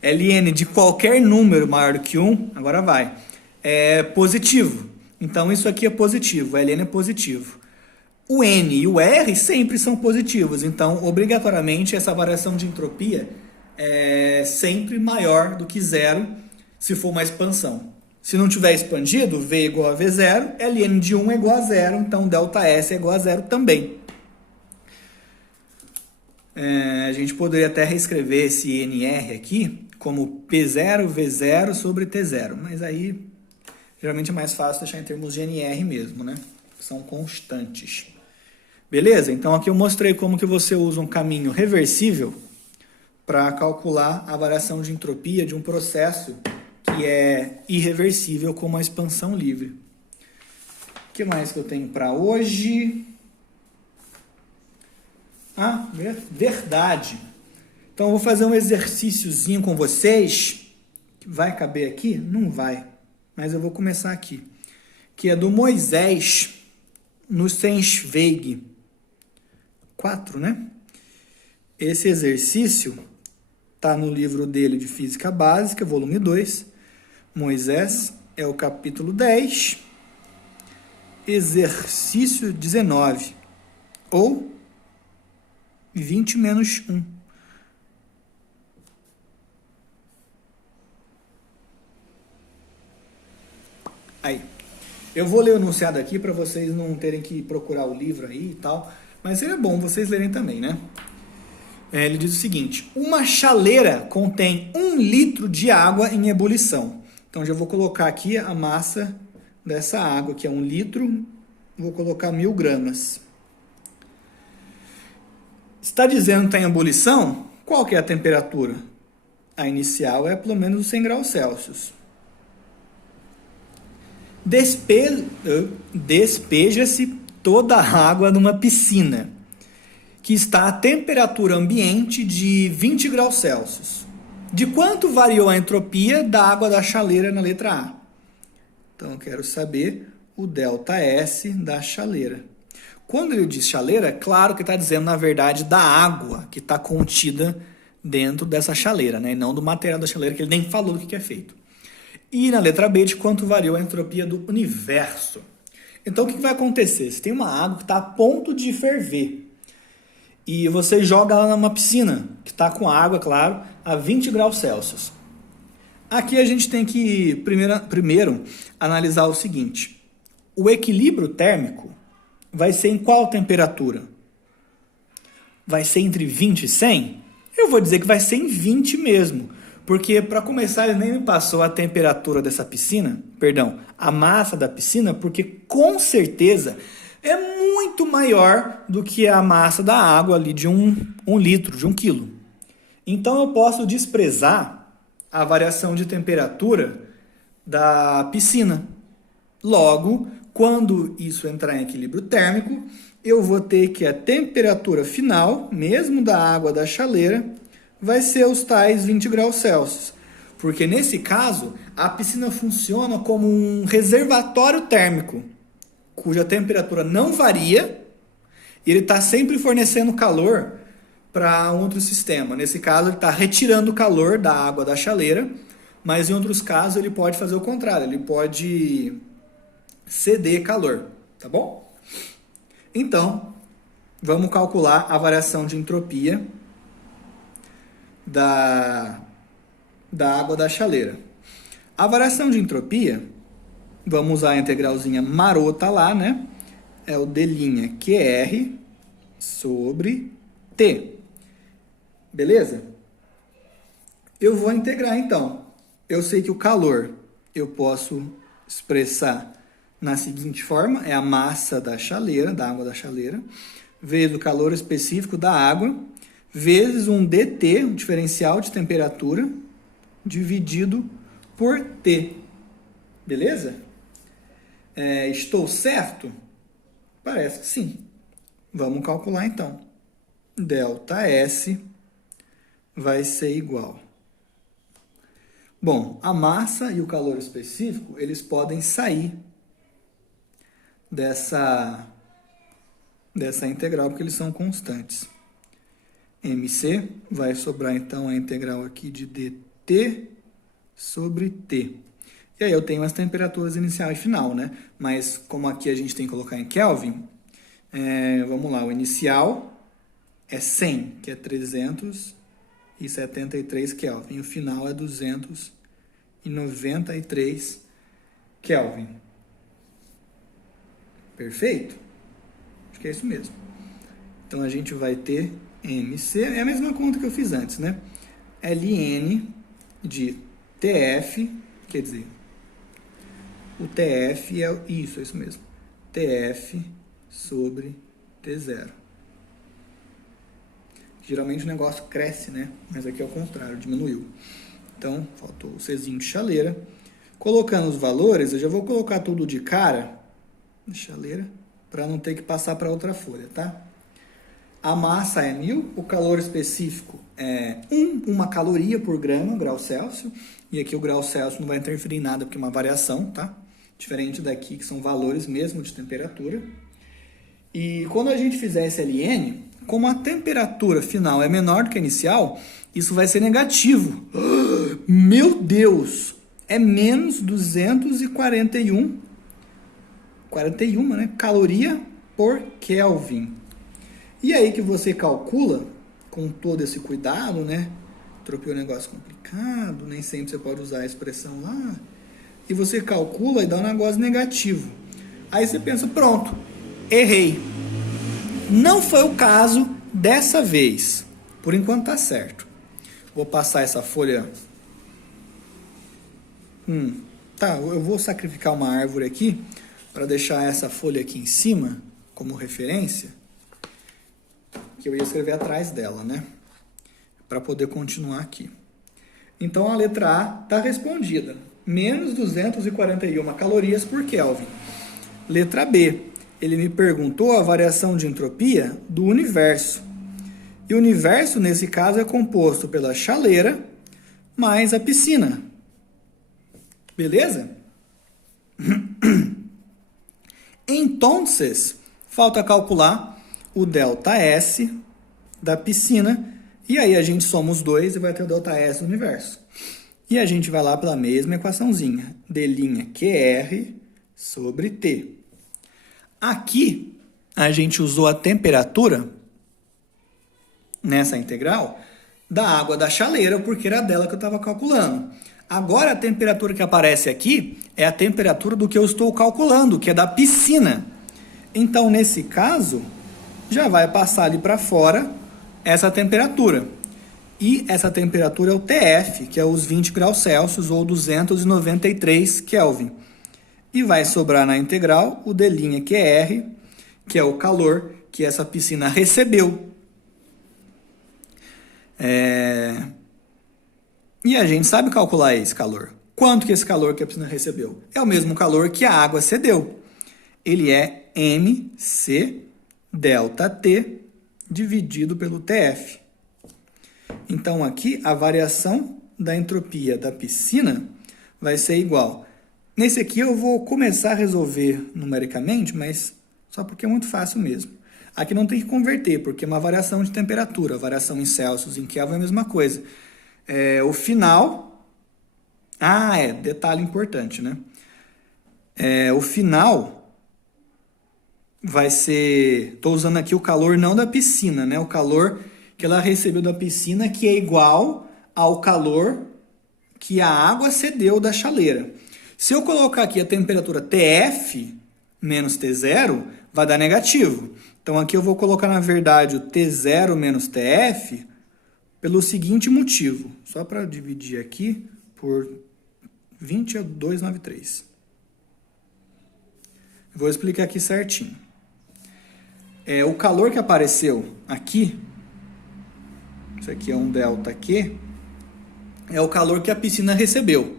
ln de qualquer número maior do que 1, agora vai, é positivo. Então, isso aqui é positivo, ln é positivo. O N e o R sempre são positivos, então, obrigatoriamente, essa variação de entropia é sempre maior do que zero se for uma expansão. Se não tiver expandido, V é igual a V0, ln de 1 é igual a zero, então ΔS é igual a zero também. A gente poderia até reescrever esse NR aqui como P0, V0 sobre T0, mas aí geralmente é mais fácil deixar em termos de NR mesmo, né? São constantes. Beleza? Então aqui eu mostrei como que você usa um caminho reversível para calcular a variação de entropia de um processo que é irreversível como a expansão livre. O que mais que eu tenho para hoje? Ah, verdade. Então eu vou fazer um exercíciozinho com vocês. Vai caber aqui? Não vai. Mas eu vou começar aqui. Que é do Moisés no Sensveig 4, né? Esse exercício está no livro dele de Física Básica, volume 2. Moisés é o capítulo 10, exercício 19, ou 20 menos 1. Aí. Eu vou ler o enunciado aqui para vocês não terem que procurar o livro aí e tal, mas seria bom vocês lerem também, né? Ele diz o seguinte: uma chaleira contém 1 litro de água em ebulição. Então, já vou colocar aqui a massa dessa água, que é 1 litro, vou colocar 1000 gramas. Está dizendo que está em ebulição? Qual que é a temperatura? A inicial é pelo menos 100 graus Celsius. Despeja-se toda a água numa piscina, que está a temperatura ambiente de 20 graus Celsius. De quanto variou a entropia da água da chaleira na letra A? Então, eu quero saber o ΔS da chaleira. Quando ele diz chaleira, claro que está dizendo, na verdade, da água que está contida dentro dessa chaleira, né? E não do material da chaleira, que ele nem falou do que é feito. E na letra B, de quanto variou a entropia do universo. Então, o que vai acontecer? Você tem uma água que está a ponto de ferver. E você joga ela numa piscina, que está com água, claro, a 20 graus Celsius. Aqui a gente tem que, primeiro analisar o seguinte. O equilíbrio térmico vai ser em qual temperatura? Vai ser entre 20 e 100? Eu vou dizer que vai ser em 20 mesmo. Porque, para começar, ele nem me passou a temperatura dessa piscina, a massa da piscina, porque com certeza é muito maior do que a massa da água ali de um litro, de 1 quilo. Então, eu posso desprezar a variação de temperatura da piscina. Logo, quando isso entrar em equilíbrio térmico, eu vou ter que a temperatura final, mesmo da água da chaleira, vai ser os tais 20 graus Celsius. Porque, nesse caso, a piscina funciona como um reservatório térmico, cuja temperatura não varia, e ele está sempre fornecendo calor para um outro sistema. Nesse caso, ele está retirando o calor da água da chaleira, mas em outros casos ele pode fazer o contrário, ele pode ceder calor, tá bom? Então, vamos calcular a variação de entropia da água da chaleira. A variação de entropia, vamos usar a integralzinha marota lá, né? É o d' QR sobre T. Beleza? Eu vou integrar, então. Eu sei que o calor eu posso expressar na seguinte forma, é a massa da chaleira, da água da chaleira, vezes o calor específico da água, vezes um dt, um diferencial de temperatura, dividido por T. Beleza? Estou certo? Parece que sim. Vamos calcular então. ΔS vai ser igual. Bom, a massa e o calor específico, eles podem sair dessa integral, porque eles são constantes. MC vai sobrar então a integral aqui de dt sobre T. E aí eu tenho as temperaturas inicial e final, né? Mas como aqui a gente tem que colocar em Kelvin, vamos lá, o inicial é 100, que é 373 Kelvin. E o final é 293 Kelvin. Perfeito? Acho que é isso mesmo. Então a gente vai ter MC, é a mesma conta que eu fiz antes, né? Ln de TF, quer dizer, o TF é isso mesmo. TF sobre T0. Geralmente o negócio cresce, né? Mas aqui é o contrário, diminuiu. Então, faltou o Czinho de chaleira. Colocando os valores, eu já vou colocar tudo de cara na chaleira, para não ter que passar para outra folha, tá? A massa é 1000, o calor específico é 1 caloria por grama, grau Celsius. E aqui o grau Celsius não vai interferir em nada, porque é uma variação, tá? Diferente daqui, que são valores mesmo de temperatura. E quando a gente fizer esse LN, como a temperatura final é menor do que a inicial, isso vai ser negativo. Meu Deus! É menos 241, né? Caloria por Kelvin. E aí que você calcula, com todo esse cuidado, né? Entropia é um negócio complicado, nem sempre você pode usar a expressão lá. E você calcula e dá um negócio negativo. Aí você pensa, pronto, errei. Não foi o caso dessa vez. Por enquanto tá certo. Vou passar essa folha. Tá, eu vou sacrificar uma árvore aqui para deixar essa folha aqui em cima como referência, que eu ia escrever atrás dela, né? Para poder continuar aqui. Então a letra A está respondida. Menos 241 calorias por Kelvin. Letra B. Ele me perguntou a variação de entropia do universo. E o universo, nesse caso, é composto pela chaleira mais a piscina. Beleza? Então, falta calcular o ΔS da piscina. E aí a gente soma os dois e vai ter o ΔS do universo. E a gente vai lá pela mesma equaçãozinha. D' QR sobre T. Aqui, a gente usou a temperatura, nessa integral, da água da chaleira, porque era dela que eu estava calculando. Agora, a temperatura que aparece aqui é a temperatura do que eu estou calculando, que é da piscina. Então, nesse caso, já vai passar ali para fora essa temperatura. E essa temperatura é o TF, que é os 20 graus Celsius ou 293 Kelvin. E vai sobrar na integral o D' QR, que é o calor que essa piscina recebeu. E a gente sabe calcular esse calor. Quanto que esse calor que a piscina recebeu? É o mesmo calor que a água cedeu. Ele é MC ΔT dividido pelo TF. Então, aqui, a variação da entropia da piscina vai ser igual. Nesse aqui, eu vou começar a resolver numericamente, mas só porque é muito fácil mesmo. Aqui não tem que converter, porque é uma variação de temperatura. A variação em Celsius, em Kelvin é a mesma coisa. O final... detalhe importante, né? O final vai ser... Estou usando aqui o calor não da piscina, né? O calor que ela recebeu da piscina, que é igual ao calor que a água cedeu da chaleira. Se eu colocar aqui a temperatura TF menos T0, vai dar negativo. Então, aqui eu vou colocar, na verdade, o T0 menos TF pelo seguinte motivo. Só para dividir aqui por 20 a 293. Vou explicar aqui certinho. O calor que apareceu aqui, isso aqui é um ΔQ, é o calor que a piscina recebeu.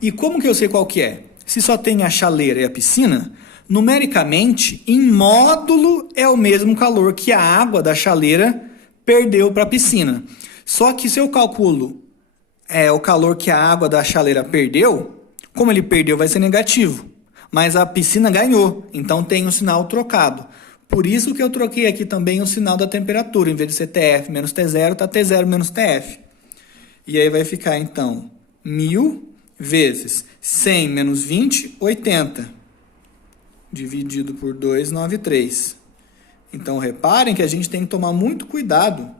E como que eu sei qual que é? Se só tem a chaleira e a piscina, numericamente, em módulo, é o mesmo calor que a água da chaleira perdeu para a piscina. Só que se eu calculo o calor que a água da chaleira perdeu, como ele perdeu vai ser negativo. Mas a piscina ganhou, então tem um sinal trocado. Por isso que eu troquei aqui também o sinal da temperatura. Em vez de ser TF menos T0, está T0 menos TF. E aí vai ficar, então, 1000 vezes 100 menos 20, 80. Dividido por 293. Então, reparem que a gente tem que tomar muito cuidado.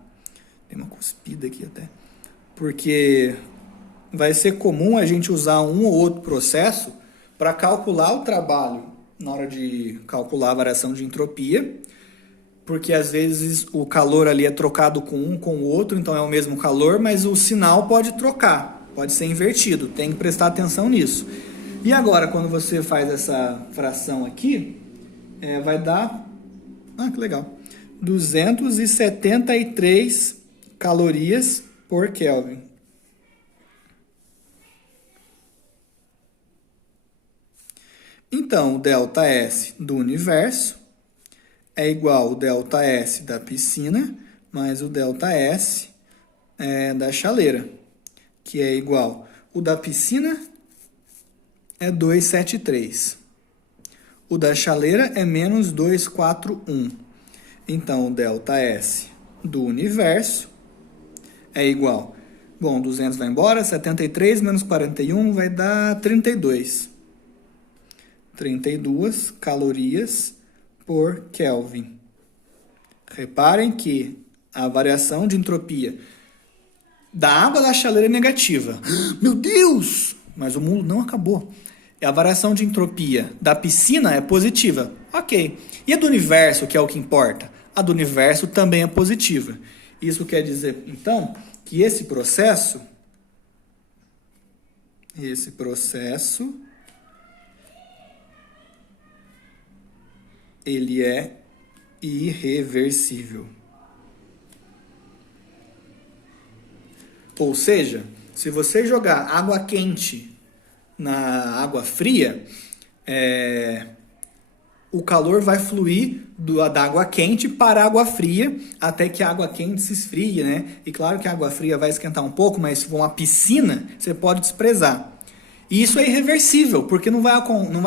Tem uma cuspida aqui até. Porque vai ser comum a gente usar um ou outro processo para calcular o trabalho na hora de calcular a variação de entropia, porque às vezes o calor ali é trocado com um com o outro, então é o mesmo calor, mas o sinal pode trocar, pode ser invertido, tem que prestar atenção nisso. E agora, quando você faz essa fração aqui, vai dar, que legal, 273 calorias por Kelvin. Então, o ΔS do universo é igual ao ΔS da piscina mais o ΔS da chaleira, que é igual. O da piscina é 273. O da chaleira é menos 241. Então, o ΔS do universo é igual. Bom, 200 vai embora, 73 menos 41 vai dar 32. 32 calorias por Kelvin. Reparem que a variação de entropia da água da chaleira é negativa. Meu Deus! Mas o mundo não acabou. A variação de entropia da piscina é positiva. Ok. E a do universo, que é o que importa? A do universo também é positiva. Isso quer dizer, então, que esse processo ele é irreversível. Ou seja, se você jogar água quente na água fria, o calor vai fluir da água quente para a água fria, até que a água quente se esfria, né? E claro que a água fria vai esquentar um pouco, mas se for uma piscina, você pode desprezar. E isso é irreversível, porque não vai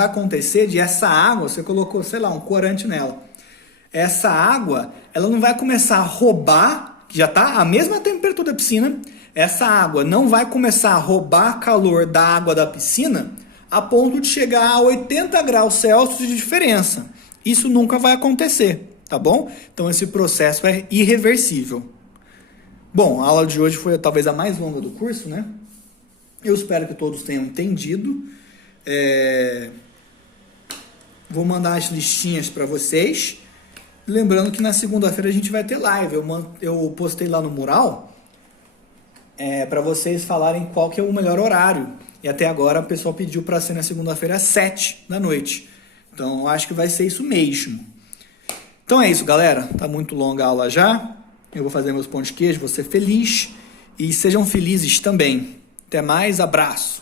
acontecer de essa água, você colocou, sei lá, um corante nela. Essa água, ela não vai começar a roubar, que já está a mesma temperatura da piscina, essa água não vai começar a roubar calor da água da piscina a ponto de chegar a 80 graus Celsius de diferença. Isso nunca vai acontecer, tá bom? Então esse processo é irreversível. Bom, a aula de hoje foi talvez a mais longa do curso, né? Eu espero que todos tenham entendido. Vou mandar as listinhas para vocês. Lembrando que na segunda-feira a gente vai ter live. Eu postei lá no mural para vocês falarem qual que é o melhor horário. E até agora o pessoal pediu para ser na segunda-feira às 7 da noite. Então eu acho que vai ser isso mesmo. Então é isso, galera. Tá muito longa a aula já. Eu vou fazer meus pão de queijo, vou ser feliz. E sejam felizes também. Até mais, abraço.